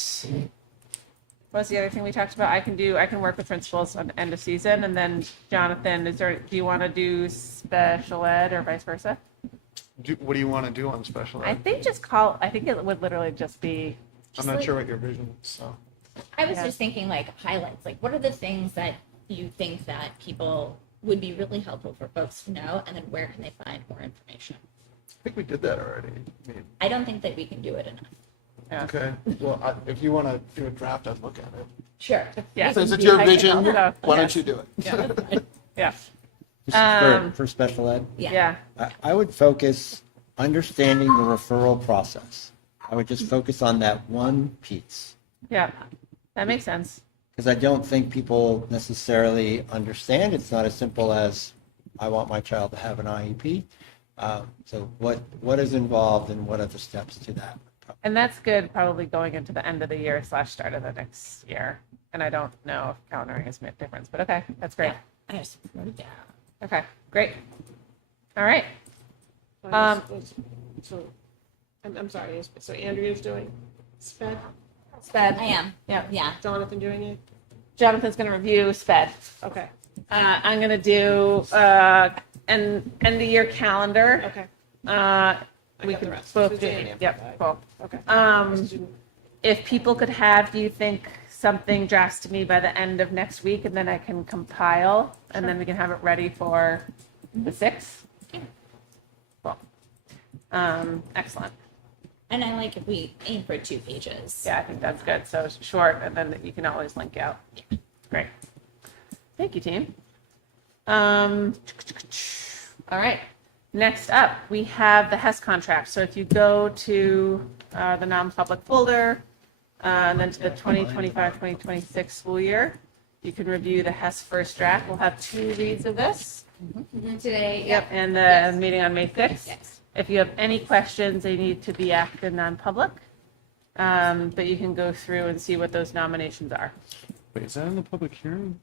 what was the other thing we talked about? I can work with principals on end of season, and then Jonathan, do you want to do special ed or vice versa? What do you want to do on special I ed? think I think it would literally just be, I'm not sure what your vision is, so. I was Yeah. just thinking like highlights, like what are the things that you think that people would be really helpful for folks to know, and then where can they find more information? I think we did that already. I mean, I don't think that we can do it enough. yeah. okay, well, if you want to do a draft, I'd look at it. Sure. Yeah. Since it's be your high vision, level, so, why yeah. don't you do it? Yeah. Just for special ed, Yeah. Yeah. I would focus understanding the referral process. I would just focus on that one piece. Yeah. That makes sense. Because I don't think people necessarily understand. It's not as simple as, I want my child to have an IEP. So what is involved and what are the steps to that? And that's good probably going into the end of the year / start of the next year. And I don't know if calendaring has made a difference, but okay, that's great. I just wrote it down. Okay, great. All right. So, I'm sorry, so Andrea's doing SPED, Sped. I am. Yeah. Yeah. Jonathan doing it? Jonathan's going to review Sped. Okay, I'm going to do end of year calendar. okay. We got the can rest. both do. Suzanne, yeah. Yep, cool. Okay. If people could have, do you think, something drafts to me by the end of next week, and then I can compile, and then we can have it ready for the 6th? Cool. Excellent. And I like if we aim for 2 pages. Yeah, I think that's good. So it's short, and then you can always link out. Great. Thank you, team. All right. Next up, we have the HES contract. So if you go to the non-public folder, and then to the 2025-2026 school year, you can review the HES first draft. We'll have 2 reads of this. Today, Yep, and the Yes. meeting on May 6th. Yes. If you have any questions, they need to be asked in non-public. But you can go through and see what those nominations are. Wait, is that in the public hearing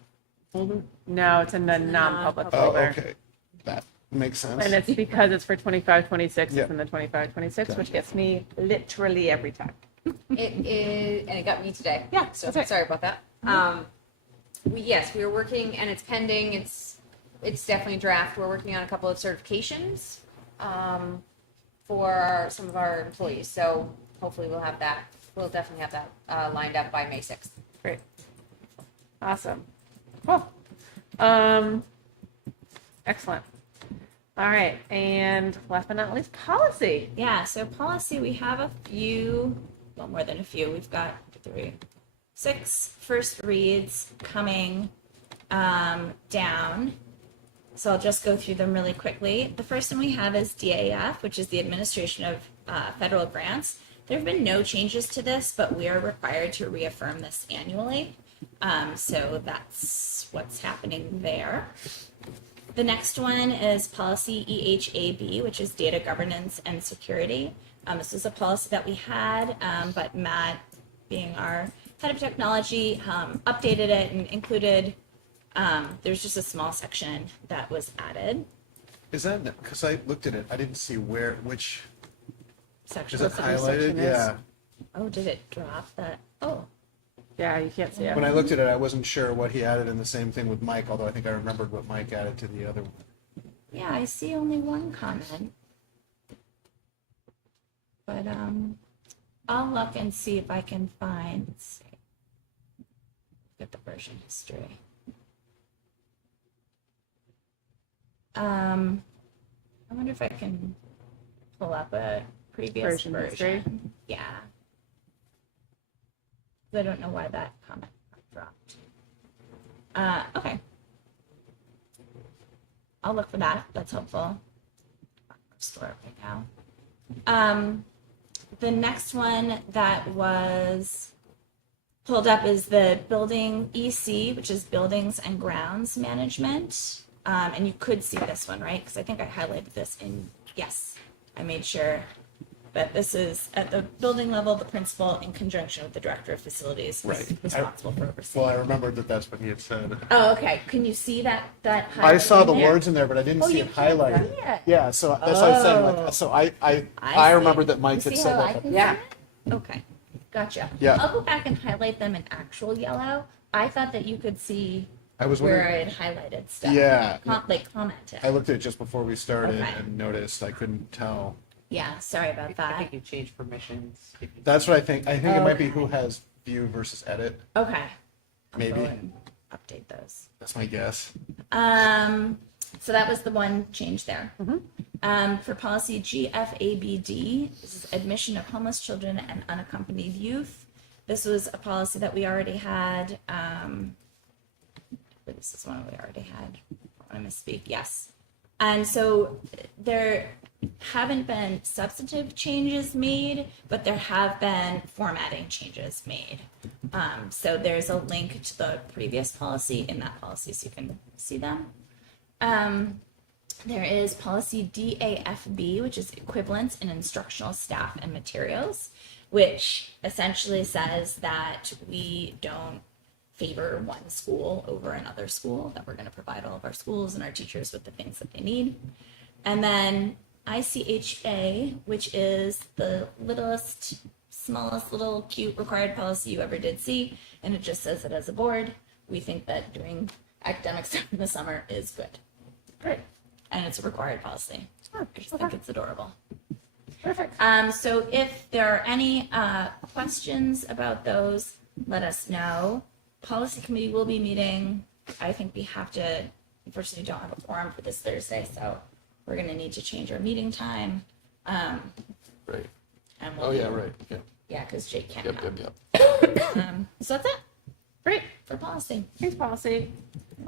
folder? No, it's in the non-public Oh, folder. okay, that makes sense. And it's because it's for 25-26, Yeah. it's in the 25-26, which gets me literally every time. It is, and it got me today. Yeah, So that's right. sorry about that. We were working, and it's pending. It's definitely a draft. We're working on a couple of certifications for some of our employees. So hopefully we'll have that. We'll definitely have that lined up by May 6th. Great. Awesome. Cool. Excellent. All right, and last but not least, policy. Yeah, so policy, we have a few, well, more than a few. We've got 6 first reads coming down. So I'll just go through them really quickly. The first one we have is DAF, which is the Administration of Federal Grants. There have been no changes to this, but we are required to reaffirm this annually. So that's what's happening there. The next one is policy EHAB, which is data governance and security. This is a policy that we had, but Matt, being our head of technology, updated it and included, there's just a small section that was added. Is that, because I looked at it, I didn't see which, Section. is it highlighted? Yeah. Oh, did it drop that? Oh, Yeah, you can't see it. When I looked at it, I wasn't sure what he added, and the same thing with Mike, although I think I remembered what Mike added to the other one. yeah, I see only one comment. But I'll look and see if I can find, let's see. Get the version history. I wonder if I can pull up a previous Version version. history? Yeah. I don't know why that comment got dropped. Okay. I'll look for that. That's helpful. Restore it right now. The next one that was pulled up is the building EC, which is buildings and grounds management. And you could see this one, right? Because I think I highlighted this in, yes. I made sure that this is at the building level, the principal in conjunction with the director of facilities is Right. responsible for overseeing. Well, I remembered that that's what he had said. Oh, okay. Can you see that I saw highlighted the in there? words in there, but I didn't Oh, see you it can't highlighted. see it? Yeah, so that's what I'm saying. Oh. Like, so I I see. remembered that Mike You had see said how I that. can Yeah. see it? Okay, gotcha. Yeah. I'll go back and highlight them in actual yellow. I thought that you could see I was where wondering. I had highlighted stuff. Yeah. Like commented. I looked at it just before we started Okay. and noticed I couldn't tell. Yeah, sorry about I that. think you changed permissions. That's what I think. I think it might be Okay. who has view versus edit. Okay. I'll Maybe. go and update those. That's my guess. So that was the one change there. For policy GFABD, this is admission of homeless children and unaccompanied youth. This was a policy that we already had. This is one we already had. I misspeak. Yes. And so there haven't been substantive changes made, but there have been formatting changes made. So there's a link to the previous policy in that policy so you can see them. There is policy DAFB, which is equivalence in instructional staff and materials, which essentially says that we don't favor one school over another school, that we're going to provide all of our schools and our teachers with the things that they need. And then ICHA, which is the littlest, smallest little cute required policy you ever did see, and it just says that as a board, we think that doing academic stuff in the summer is good. Great. And it's a required policy. I just think it's adorable. Perfect. So if there are any questions about those, let us know. Policy committee will be meeting. I think we have to, unfortunately, don't have a quorum for this Thursday, so we're going to need to change our meeting time. Right. And we'll Oh, yeah, right. Yeah. Yeah, because Jake can't Yep, come. yep, yep. So that's it Great. for policy. Here's policy.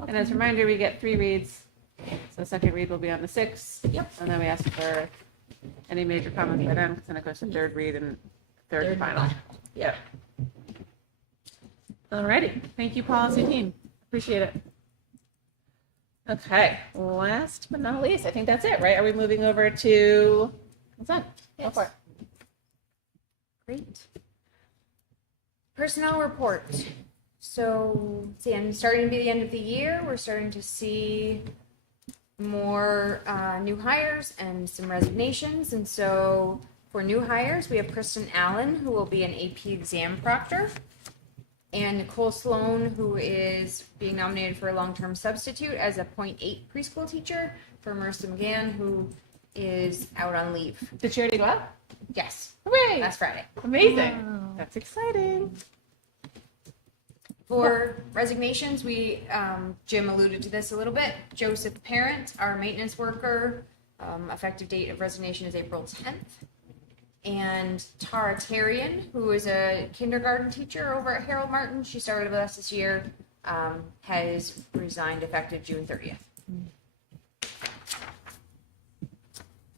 And as a reminder, we get 3 reads. So the second read will be on the 6th. Yep. And then we ask for any major comments by then, then it goes to third read and third and final. Yep. Alrighty. Thank you, policy team. Appreciate it. Okay. Last but not least, I think that's it, right? Are we moving over to consent? Go for it. Great. Personnel report. So, starting to be the end of the year, we're starting to see more new hires and some resignations. And so, for new hires, we have Kristen Allen, who will be an AP exam proctor, and Nicole Sloan, who is being nominated for a long-term substitute as a .8 preschool teacher for Marissa McGann, who is out on leave. Did she already go out? Yes, Hooray! last Friday. Amazing. That's exciting. For resignations, we, Jim alluded to this a little bit. Joseph Parent, our maintenance worker, effective date of resignation is April 10th. And Tara Tarian, who is a kindergarten teacher over at Harold Martin, she started with us this year, has resigned effective June 30th.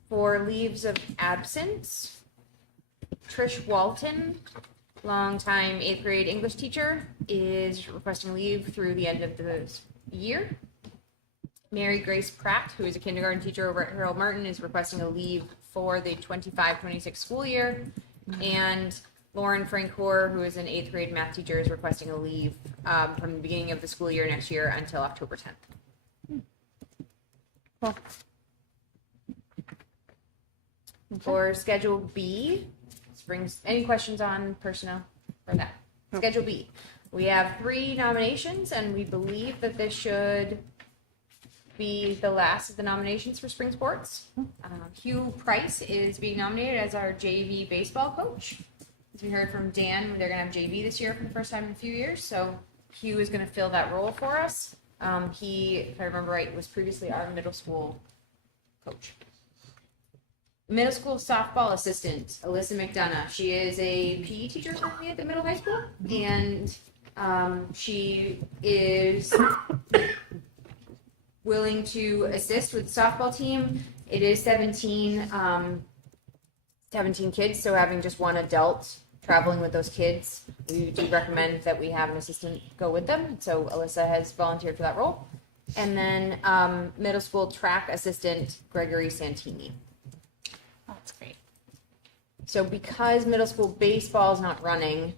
For leaves of absence, Trish Walton, longtime 8th grade English teacher, is requesting leave through the end of the year. Mary Grace Pratt, who is a kindergarten teacher over at Harold Martin, is requesting a leave for the 25-26 school year. And Lauren Francoeur, who is an 8th grade math teacher, is requesting a leave from the beginning of the school year next year until October 10th. Cool. For Schedule B, any questions on personnel for that? Schedule B, we have 3 nominations, and we believe that this should be the last of the nominations for spring sports. Hugh Price is being nominated as our JV baseball coach. As we heard from Dan, they're going to have JV this year for the first time in a few years, so Hugh is going to fill that role for us. He, if I remember right, was previously our middle school coach. Middle school softball assistant, Alyssa McDonough. She is a PE teacher currently at the middle high school, and she is willing to assist with the softball team. It is 17 kids, so having just one adult traveling with those kids, we do recommend that we have an assistant go with them. So Alyssa has volunteered for that role. And then middle school track assistant, Gregory Santini. That's great. So because middle school baseball is not running,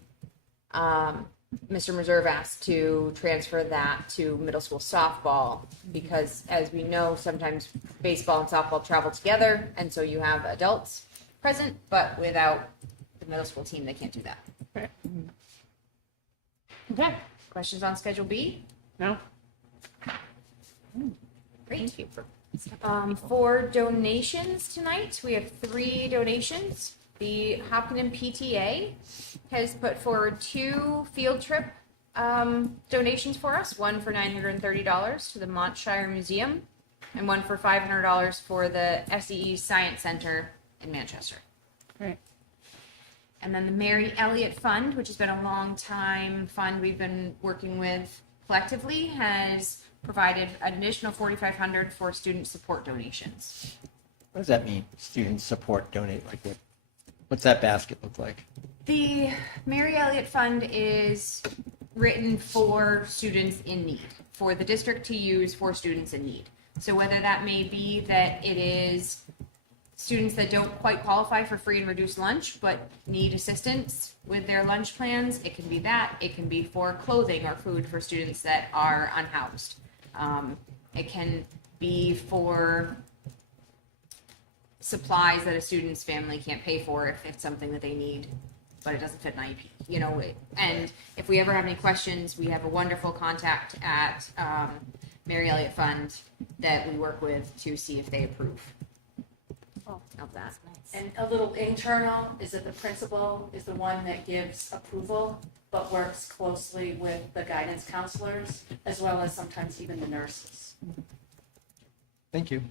Mr. Reserve asked to transfer that to middle school softball because, as we know, sometimes baseball and softball travel together, and so you have adults present, but without the middle school team, they can't do that. Okay, Questions on Schedule B? no? Great. For donations tonight, we have 3 donations. The Hopkinton PTA has put forward 2 field trip donations for us, one for $930 to the Montshire Museum and one for $500 for the SEE Science Center in Manchester. Great. And then the Mary Elliott Fund, which has been a long time fund we've been working with collectively, has provided an additional $4,500 for student support donations. What does that mean? Student support donate, like what's that basket look like? The Mary Elliott Fund is written for students in need, for the district to use for students in need. So whether that may be that it is students that don't quite qualify for free and reduced lunch but need assistance with their lunch plans, it can be that. It can be for clothing or food for students that are unhoused. It can be for supplies that a student's family can't pay for if it's something that they need, but it doesn't fit an IEP, you know. And if we ever have any questions, we have a wonderful contact at Mary Elliott Fund that we work with to see if they approve of that. And a little internal is that the principal is the one that gives approval, but works closely with the guidance counselors, as well as sometimes even the nurses. Thank you.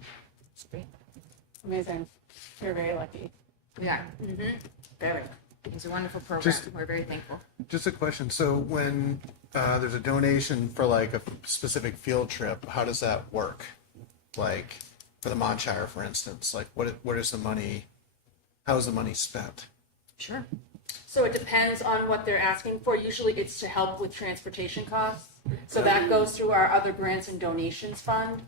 Amazing. You're very lucky. Yeah. Very. It's a wonderful program. Just- We're very thankful. Just a question. So when there's a donation for like a specific field trip, how does that work? Like for the Montshire, for instance, like what is the money? How is the money spent? Sure. So it depends on what they're asking for. Usually it's to help with transportation costs. So that goes through our other grants and donations fund.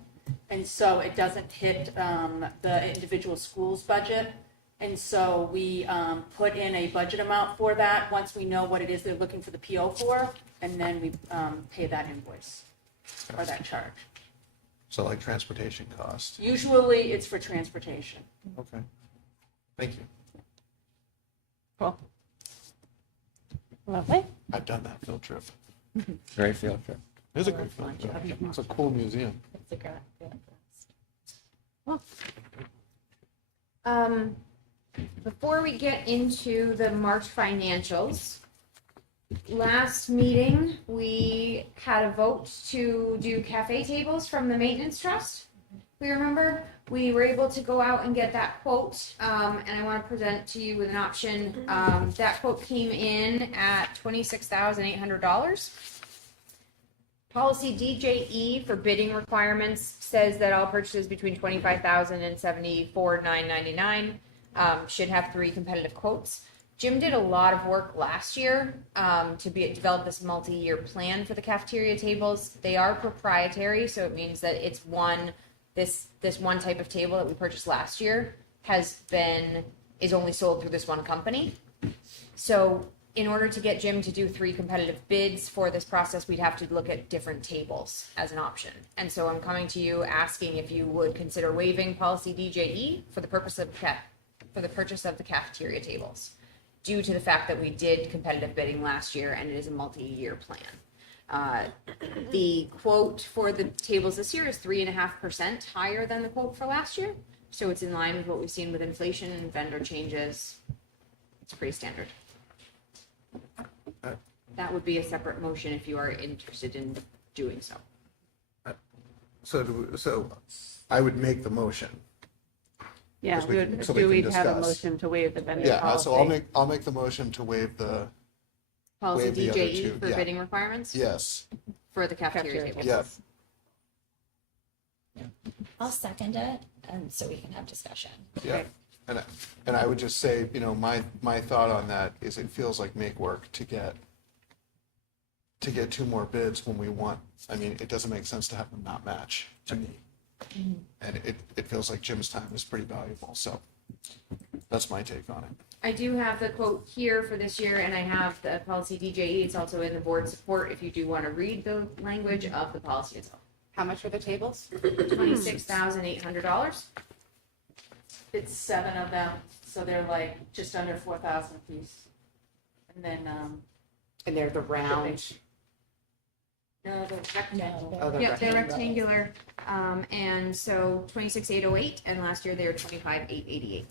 And so it doesn't hit the individual school's budget. And so we put in a budget amount for that once we know what it is they're looking for the PO for, and then we pay that invoice or that charge. So like transportation cost. Usually it's for transportation. Okay. Thank you. Cool. Lovely. I've done that field trip. Great field trip. It is a great field trip. It's a cool museum. Before we get into the March financials, last meeting, we had a vote to do cafe tables from the maintenance trust. We remember we were able to go out and get that quote, and I want to present to you with an option. That quote came in at $26,800. Policy DJE for bidding requirements says that all purchases between $25,000 and $74,999 should have 3 competitive quotes. Jim did a lot of work last year to develop this multi-year plan for the cafeteria tables. They are proprietary, so it means that it's this one type of table that we purchased last year is only sold through this one company. So in order to get Jim to do 3 competitive bids for this process, we'd have to look at different tables as an option. And so I'm coming to you asking if you would consider waiving policy DJE for the purpose of for the purchase of the cafeteria tables, due to the fact that we did competitive bidding last year and it is a multi-year plan. The quote for the tables this year is 3.5% higher than the quote for last year. So it's in line with what we've seen with inflation and vendor changes. It's pretty standard. That would be a separate motion if you are interested in doing so. So I would make the motion. Yeah, Because we we can- would, so we do can we have a discuss. motion to waive the vendor Yeah, policy? so I'll make the motion to waive the, Policy Waive the other DJE two, for yeah. bidding requirements yes, for the cafeteria tables. yeah, I'll second it, and so we can have discussion. yeah. And I would just say, my thought on that is it feels like make work to get 2 more bids when we want, it doesn't make sense to have them not match to me. And it feels like Jim's time is pretty valuable, so That's my take on it. I do have the quote here for this year, and I have the policy DJE. It's also in the board support if you do want to read the language of the policy itself. How much are the tables? $26,800. It's 7 of them, so they're like just under 4,000 a piece. And then, And they're the round. no, the rectangle. Oh, the Yep, they're rectangle. rectangular. And so 26,808, and last year they were 25,888.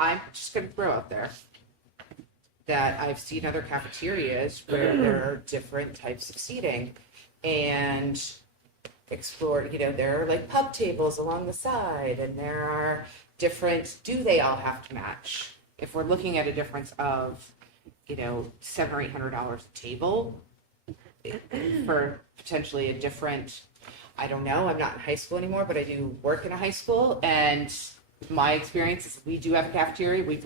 I'm just going to throw out there that I've seen other cafeterias where there are different types of seating and explored, there are like pub tables along the side and there are different, do they all have to match? If we're looking at a difference of, $700 or $800 a table for potentially a different, I don't know, I'm not in high school anymore, but I do work in a high school, and my experience is we do have a cafeteria. We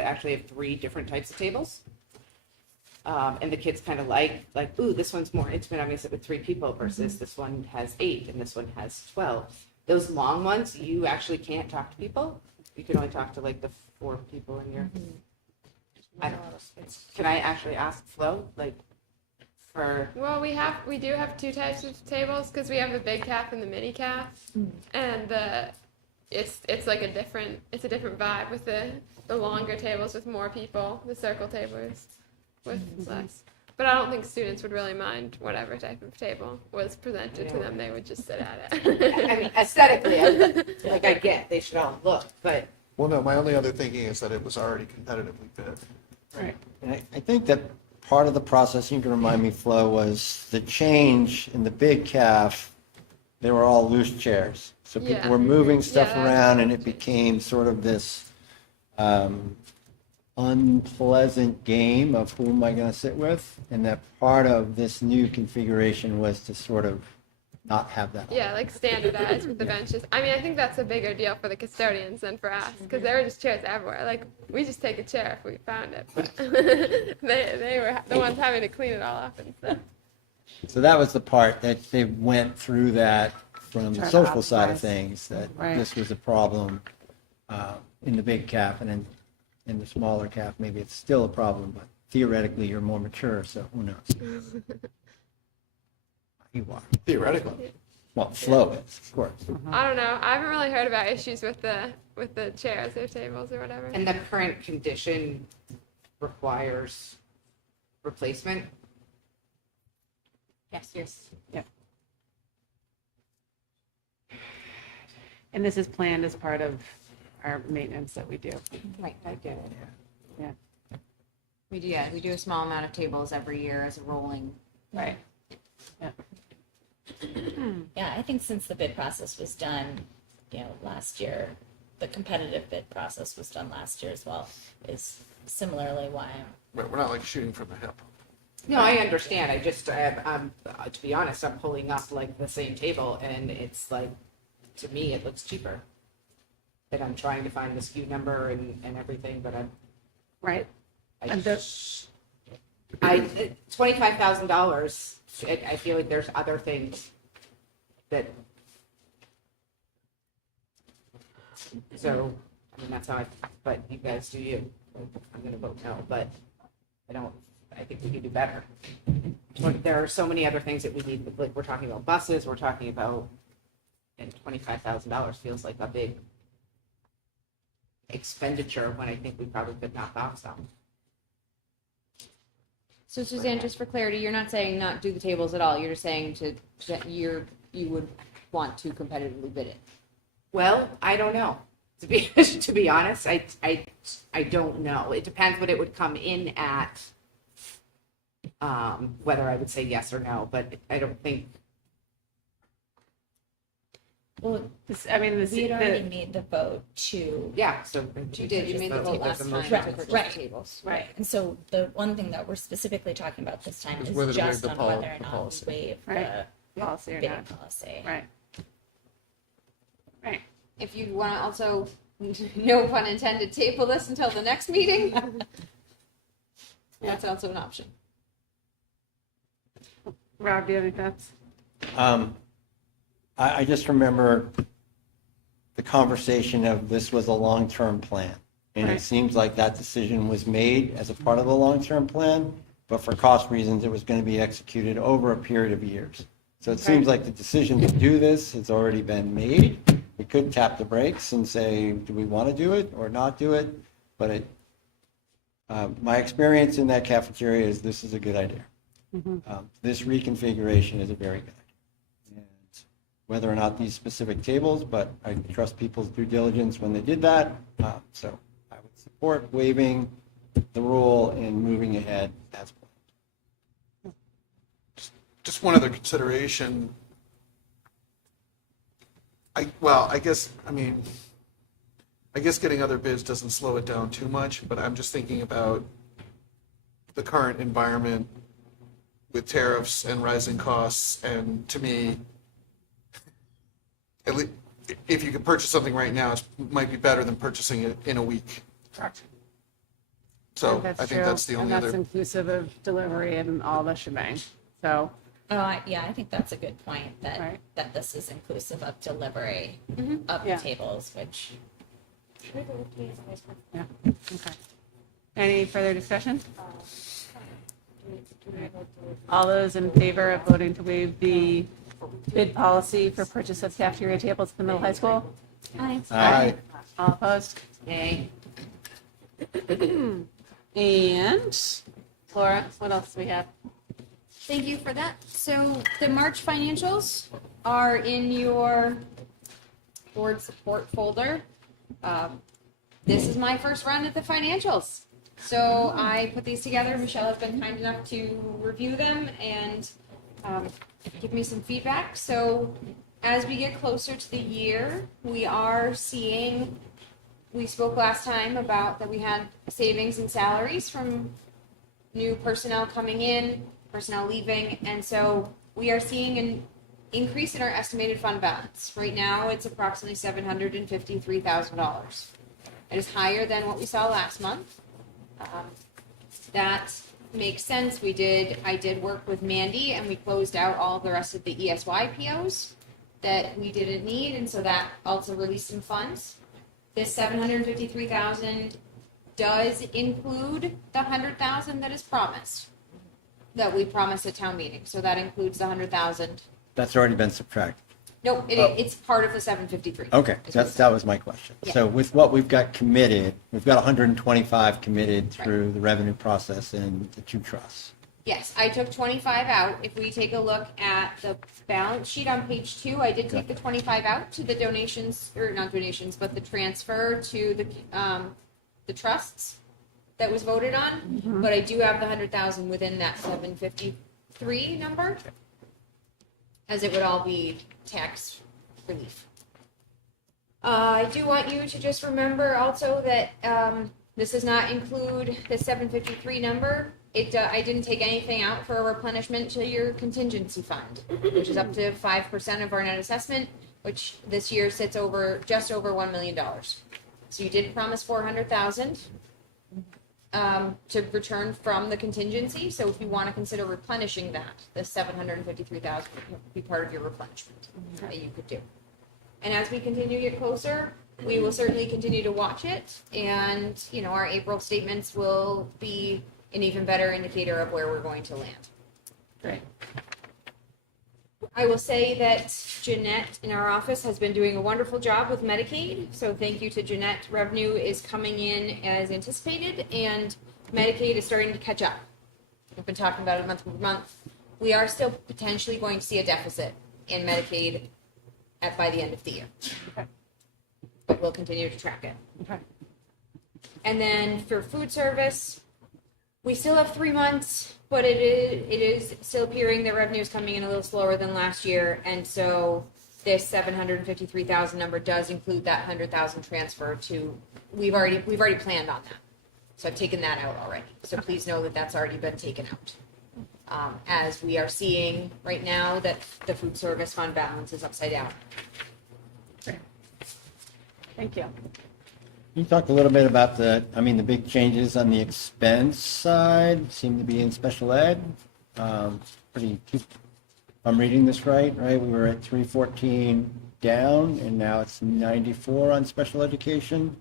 actually have 3 different types of tables. And the kids kind of like, ooh, this one's more intimate. I'm going to sit with 3 people versus this one has 8 and this one has 12. Those long ones, you actually can't talk to people. You can only talk to like the 4 people in your. I don't know. Can I actually ask Flo, for? Well, we do have 2 types of tables because we have the big calf and the mini calf, and it's like a different vibe with the longer tables with more people. The circle tables with less. But I don't think students would really mind whatever type of table was presented to them. They would just sit at it. I mean, aesthetically, I get they should all look, but. Well, no, my only other thinking is that it was already competitively bid. Right. And I think that part of the process, you can remind me, Flo, was the change in the big calf. They were all loose chairs. So people Yeah. were moving stuff Yeah, around and it became sort of this unpleasant game of who am I going to sit with? And that part of this new configuration was to sort of not have that. Yeah, like standardized with the benches. I mean, I think that's a bigger deal for the custodians than for us because there were just chairs everywhere. Like, we just take a chair if we found it. But they were the ones having to clean it all up and stuff. So that was the part that they went through that from the Try to social side of optimize. things, that Right. this was a problem in the big calf, and then in the smaller calf, maybe it's still a problem, but theoretically, you're more mature, so who knows? You are. Theoretically. Well, Flo is, of course. I don't know. I haven't really heard about issues with the chairs or tables or whatever. And the current condition requires replacement. Yes. And this is planned as part of our maintenance that we do. Right, I get it. Yeah. We do a small amount of tables every year as a rolling. Right. Yeah, I think since the bid process was done, last year, the competitive bid process was done last year as well, is similarly why Right, we're not like shooting from the hip. No, I understand. I just, to be honest, I'm pulling up like the same table and it's like, to me, it looks cheaper. And I'm trying to find the SKU number and everything, but Right. And $25,000, I feel like there's other things that, so, I mean, that's how but you guys do you. I'm gonna vote no, but I think we can do better. There are so many other things that we need, like, we're talking about buses, we're talking about, and $25,000 feels like a big expenditure when I think we probably could knock off some. So Suzanne, just for clarity, you're not saying not do the tables at all. You're just saying that you would want to competitively bid it. Well, I don't know. To be honest, I don't know. It depends what it would come in at, whether I would say yes or no, but I don't think. well, this, I mean, this, we had already made the vote to. Yeah, so. You did. You made the vote last time to Right, purchase right. the tables. Right, and so the one thing that we're specifically talking about this time Is is whether to waive just the on pol- whether the or not policy. we waive Right. the policy or bidding not. policy. Right. Right. If you want to also, no pun intended, table this until the next meeting, that's also an option. Rob, do you have any thoughts? I just remember the conversation of this was a long-term plan. And it Right. seems like that decision was made as a part of the long-term plan, but for cost reasons, it was going to be executed over a period of years. So it seems like the decision to do this has already been made. We could tap the brakes and say, do we want to do it or not do it? But my experience in that cafeteria is this is a good idea. This reconfiguration is a very good idea. And whether or not these specific tables, but I trust people's due diligence when they did that. So I would support waiving the rule and moving ahead as planned. Just one other consideration. I guess getting other bids doesn't slow it down too much, but I'm just thinking about the current environment with tariffs and rising costs, and to me, at least if you could purchase something right now, it might be better than purchasing it in a week. Correct. So That's I think true. that's the only And that's other. inclusive of delivery and all the shebang. So, Yeah, I think that's a good point, that, Right. that this is inclusive of delivery of Yeah. the tables, which, yeah, okay. Any further discussion? All those in favor of voting to waive the bid policy for purchase of cafeteria tables at the middle high school? Aye. All opposed? Yay. And Laura, what else do we have? Thank you for that. So the March financials are in your board support folder. This is my first run at the financials. So I put these together. Michelle has been kind enough to review them and give me some feedback. So as we get closer to the year, we are seeing, we spoke last time about that we had savings in salaries from new personnel coming in, personnel leaving, and so we are seeing an increase in our estimated fund balance. Right now, it's approximately $753,000. It is higher than what we saw last month. That makes sense. I did work with Mandy, and we closed out all of the rest of the ESY POs that we didn't need, and so that also released some funds. This $753,000 does include the $100,000 that is promised, that we promised at town meeting. So that includes the $100,000. That's already been subtracted. No, Oh. it's part of the 753. Okay, that was my question. Yeah. So with what we've got committed, we've got 125 committed through the revenue process and the two trusts. Yes, I took 25 out. If we take a look at the balance sheet on page 2, I did take the 25 out to the donations, or not donations, but the transfer to the trusts that was voted on. But I do have the 100,000 within that 753 number, as it would all be tax relief. I do want you to just remember also that this does not include the 753 number. I didn't take anything out for a replenishment to your contingency fund, which is up to 5% of our net assessment, which this year sits over just over $1 million. So you did promise 400,000 to return from the contingency. So if you want to consider replenishing that, the 753,000 would be part of your replenishment that you could do. And as we continue to get closer, we will certainly continue to watch it, and our April statements will be an even better indicator of where we're going to land. Great. I will say that Jeanette in our office has been doing a wonderful job with Medicaid, so thank you to Jeanette. Revenue is coming in as anticipated, and Medicaid is starting to catch up. We've been talking about it month over month. We are still potentially going to see a deficit in Medicaid by the end of the year. Okay. But we'll continue to track it. Okay. And then for food service, we still have 3 months, but it is still appearing that revenue is coming in a little slower than last year, and so this 753,000 number does include that 100,000 transfer to. We've already planned on that, so I've taken that out already. So please know that that's already been taken out, as we are seeing right now that the food service fund balance is upside down. Thank you. You talked a little bit about the big changes on the expense side seem to be in special ed. If I'm reading this right? We were at 314, down, and now it's 94 on special education.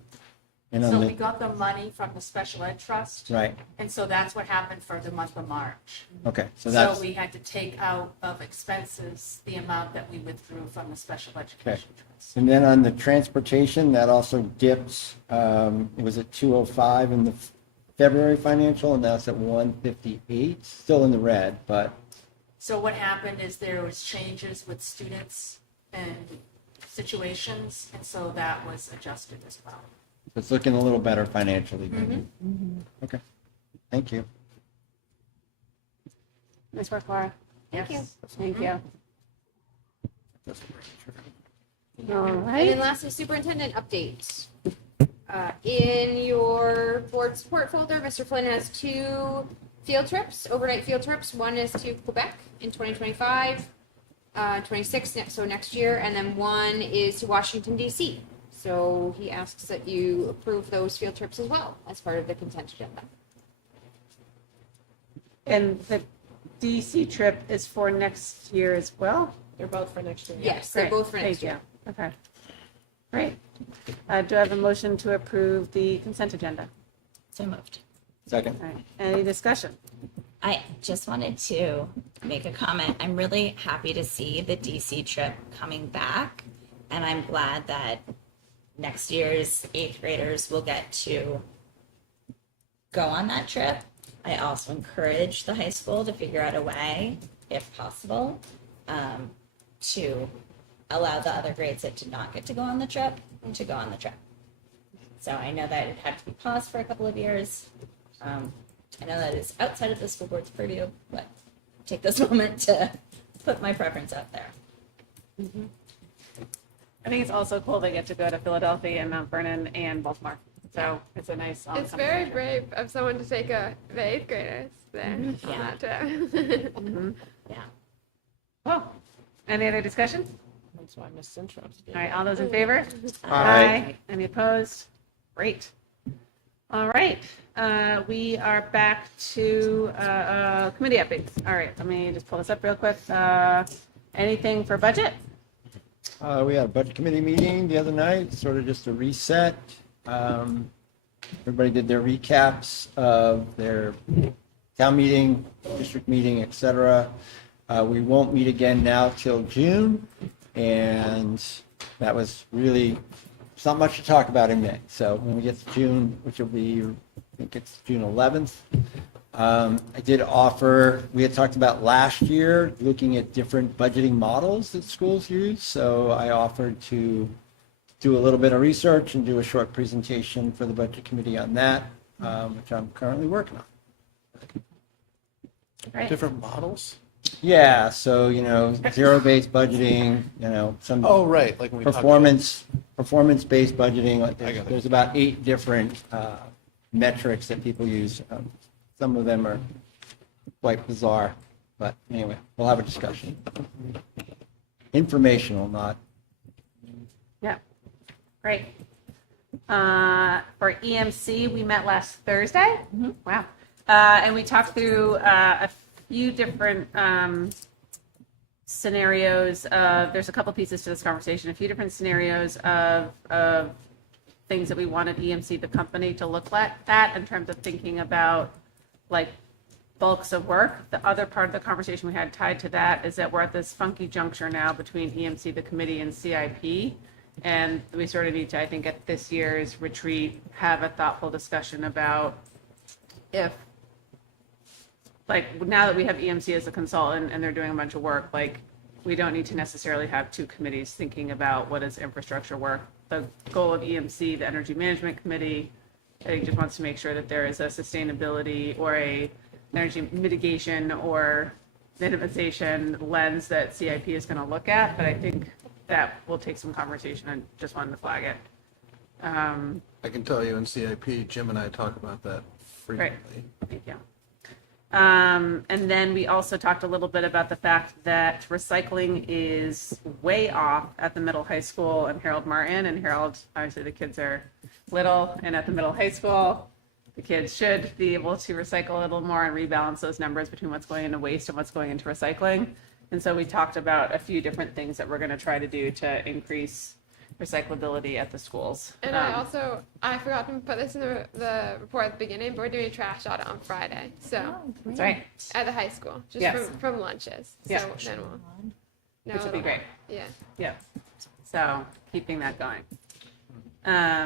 And on So we the, got the money from the special ed trust. right, And so that's what happened for the month of March. okay, so So that's, we had to take out of expenses the amount that we withdrew from the special education trust. and then on the transportation, that also dipped, it was at 205 in the February financial, and now it's at 158, still in the red, but So what happened is there was changes with students and situations, and so that was adjusted as well. it's looking a little better financially. maybe. Okay, thank you. Nice work, Laura. Thank you. Thank you. All And then right. lastly, superintendent update. In your board support folder, Mr. Flynn has 2 field trips, overnight field trips. One is to Quebec in 2025, 26, so next year, and then one is to Washington, D.C. So he asks that you approve those field trips as well as part of the consent agenda. And the DC trip is for next year as well? They're both for next year. Yes, they're Great. both for next Thank you. year. Okay. Great. Do I have a motion to approve the consent agenda? So moved. Second. All right. Any discussion? I just wanted to make a comment. I'm really happy to see the DC trip coming back, and I'm glad that next year's 8th graders will get to go on that trip. I also encourage the high school to figure out a way, if possible, to allow the other grades that did not get to go on the trip to go on the trip. So I know that it had to be paused for a couple of years. I know that is outside of the school board's purview, but take this moment to put my preference out there. I think it's also cool they get to go to Philadelphia and Mount Vernon and Baltimore. So it's a nice. It's very brave of someone to take the 8th graders there on Yeah. that trip. Yeah. Oh, any other discussion? That's why Miss Centrum's All right, all those in favor? Aye. Any opposed? Great. All right, we are back to committee updates. All right, let me just pull this up real quick. Anything for budget? We had a budget committee meeting the other night, sort of just a reset. Everybody did their recaps of their town meeting, district meeting, et cetera. We won't meet again now till June, and that was really, it's not much to talk about in May. So when we get to June, which will be, I think it's June 11th, I did offer, we had talked about last year, looking at different budgeting models that schools use. So I offered to do a little bit of research and do a short presentation for the budget committee on that, which I'm currently working on. Right. Different models? Yeah, so, zero-based budgeting, some Oh, right, like when we talked about. performance-based budgeting. Like I got it. There's about 8 different metrics that people use. Some of them are quite bizarre, but anyway, we'll have a discussion. Informational, not. Yeah, great. For EMC, we met last Thursday. Wow. And we talked through a few different scenarios. There's a couple pieces to this conversation, a few different scenarios of things that we wanted EMC, the company, to look at in terms of thinking about like bulks of work. The other part of the conversation we had tied to that is that we're at this funky juncture now between EMC, the committee, and CIP. And we sort of need to, I think, at this year's retreat, have a thoughtful discussion about if, like, now that we have EMC as a consultant and they're doing a bunch of work, like, we don't need to necessarily have 2 committees thinking about what is infrastructure work. The goal of EMC, the Energy Management Committee, I think just wants to make sure that there is a sustainability or a energy mitigation or minimization lens that CIP is going to look at, but I think that will take some conversation and just wanted to flag it. I can tell you in CIP, Jim and I talk about that frequently. Thank you. And then we also talked a little bit about the fact that recycling is way off at the middle high school and Harold Martin. And Harold, obviously the kids are little, and at the middle high school, the kids should be able to recycle a little more and rebalance those numbers between what's going into waste and what's going into recycling. And so we talked about a few different things that we're going to try to do to increase recyclability at the schools. And I forgot to put this in the report at the beginning, but we're doing a trash audit on Friday. So That's right. at the high school, just Yes. from lunches. Yeah. So then we'll. Which would be great. Yeah. Yeah. So keeping that going. I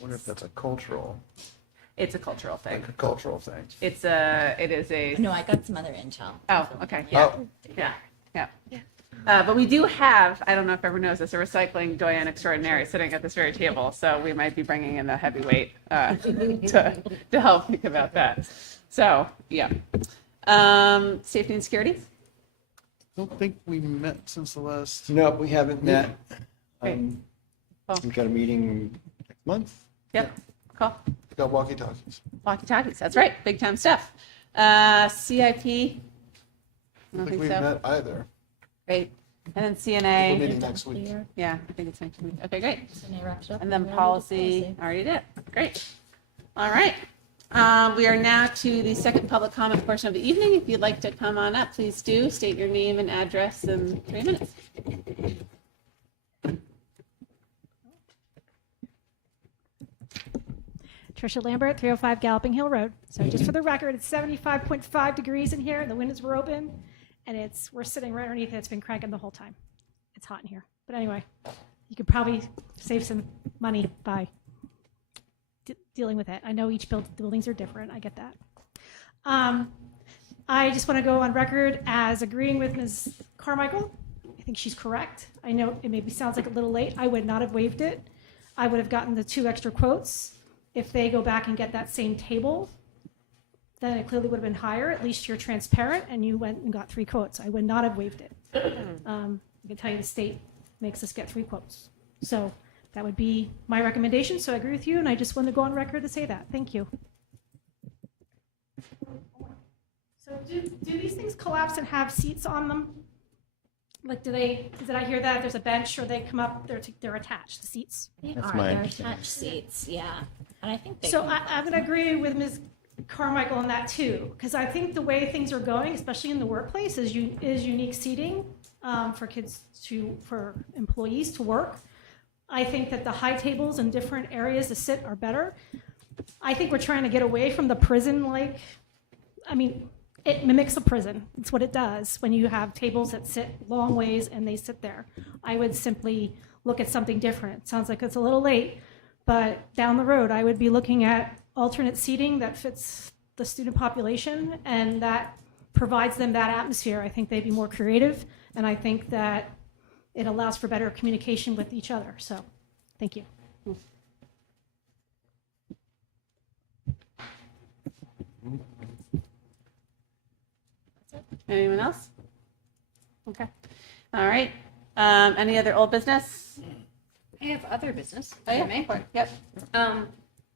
wonder if that's a cultural thing. It is a. No, I got some other intel. Oh, okay. Yeah. Yeah. But we do have, I don't know if everyone knows this, a recycling doyen extraordinary sitting at this very table. So we might be bringing in the heavyweight to help think about that. So, yeah. Safety and security? I don't think we met since the last. No, we haven't met. Great. Cool. We've got a meeting next month. Yep. Cool. We got walkie-talkies. Walkie-talkies. That's right. Big time stuff. CIP? I don't think we've met either. Great. And then We're CNA. meeting next week. Yeah, I think it's next week. Okay, great. Wrapped up. And then policy, already did. Great. All right. We are now to the second public comment portion of the evening. If you'd like to come on up, please do. State your name and address in 3 minutes. Tricia Lambert, 305 Galloping Hill Road. So just for the record, it's 75.5 degrees in here. The windows were open, and we're sitting right underneath it. It's been cranking the whole time. It's hot in here. But anyway, you could probably save some money by dealing with it. I know each buildings are different. I get that. I just want to go on record as agreeing with Ms. Carmichael. I think she's correct. I know it maybe sounds like a little late. I would not have waived it. I would have gotten the 2 extra quotes. If they go back and get that same table, then it clearly would have been higher. At least you're transparent and you went and got 3 quotes. I would not have waived it. I can tell you the state makes us get 3 quotes. So that would be my recommendation. So I agree with you, and I just want to go on record to say that. Thank you. So do these things collapse and have seats on them? Like, did I hear that there's a bench or they come up, they're attached, the seats? They That's are. my They're understanding. attached seats. Yeah. And I think they. So can- I'm going to agree with Ms. Carmichael on that too, because I think the way things are going, especially in the workplace, is unique seating for for employees to work. I think that the high tables in different areas to sit are better. I think we're trying to get away from the prison, it mimics a prison. It's what it does when you have tables that sit long ways and they sit there. I would simply look at something different. It sounds like it's a little late, but down the road, I would be looking at alternate seating that fits the student population and that provides them that atmosphere. I think they'd be more creative, and I think that it allows for better communication with each other. So, thank you. Anyone else? Okay. All right. Any other old business? I have other business. Oh, if yeah. I may. Yep. I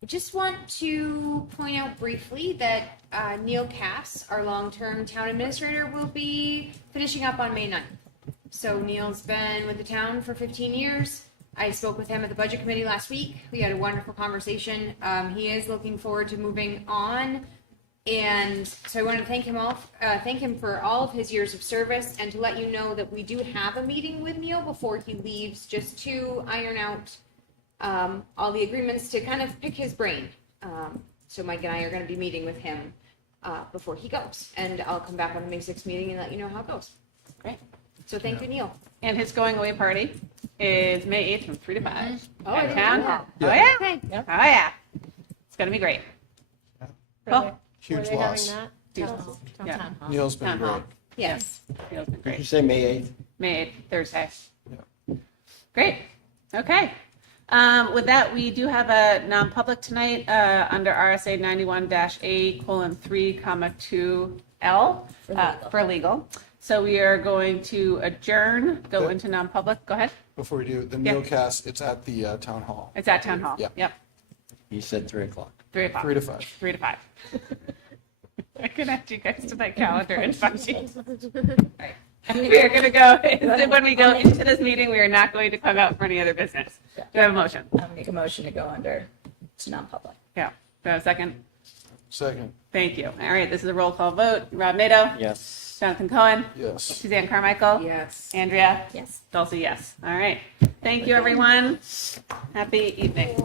just want to point out briefly that Neil Cass, our long-term town administrator, will be finishing up on May 9th. So Neil's been with the town for 15 years. I spoke with him at the budget committee last week. We had a wonderful conversation. He is looking forward to moving on. And so I want to thank him for all of his years of service, and to let you know that we do have a meeting with Neil before he leaves, just to iron out all the agreements, to kind of pick his brain. So Mike and I are going to be meeting with him before he goes, and I'll come back on the May 6th meeting and let you know how it goes. Great. So thank you, Neil. And his going away party is May 8th from 3 to 5 Oh, I at didn't Town know Hall. that. Oh, yeah. Okay. Oh, yeah. It's going to be great. Cool. Huge Were they loss. having that? Yeah. Town hall. Neil's been Town great. Hall. Yes. Neil's been Did great. you say May 8th? May 8th, Thursday. Yeah. Great. Okay. With that, we do have a non-public tonight under RSA 91-A:3, 2L for legal. So we are going to adjourn, go Yeah. into non-public. Go ahead. Before we do, the Yeah. Neilcast, it's at the town hall, It's at Town Hall. Yeah. Yep. You said 3 o'clock. 3 o'clock. 3 to 5. 3 to 5. I can add you guys to my calendar and find you. Right. We are going to go, when we go into this meeting, we are not going to come out for any other business. Do I have a motion? I'll make a motion to go under to non-public. Yeah. Do I have a second? Second. Thank you. All right, this is a roll call vote. Rob Nato? Yes. Jonathan Cohen, Yes. Suzanne Carmichael, Yes. Andrea, Yes. Dulcie, yes. All right. Thank you, everyone. Happy evening.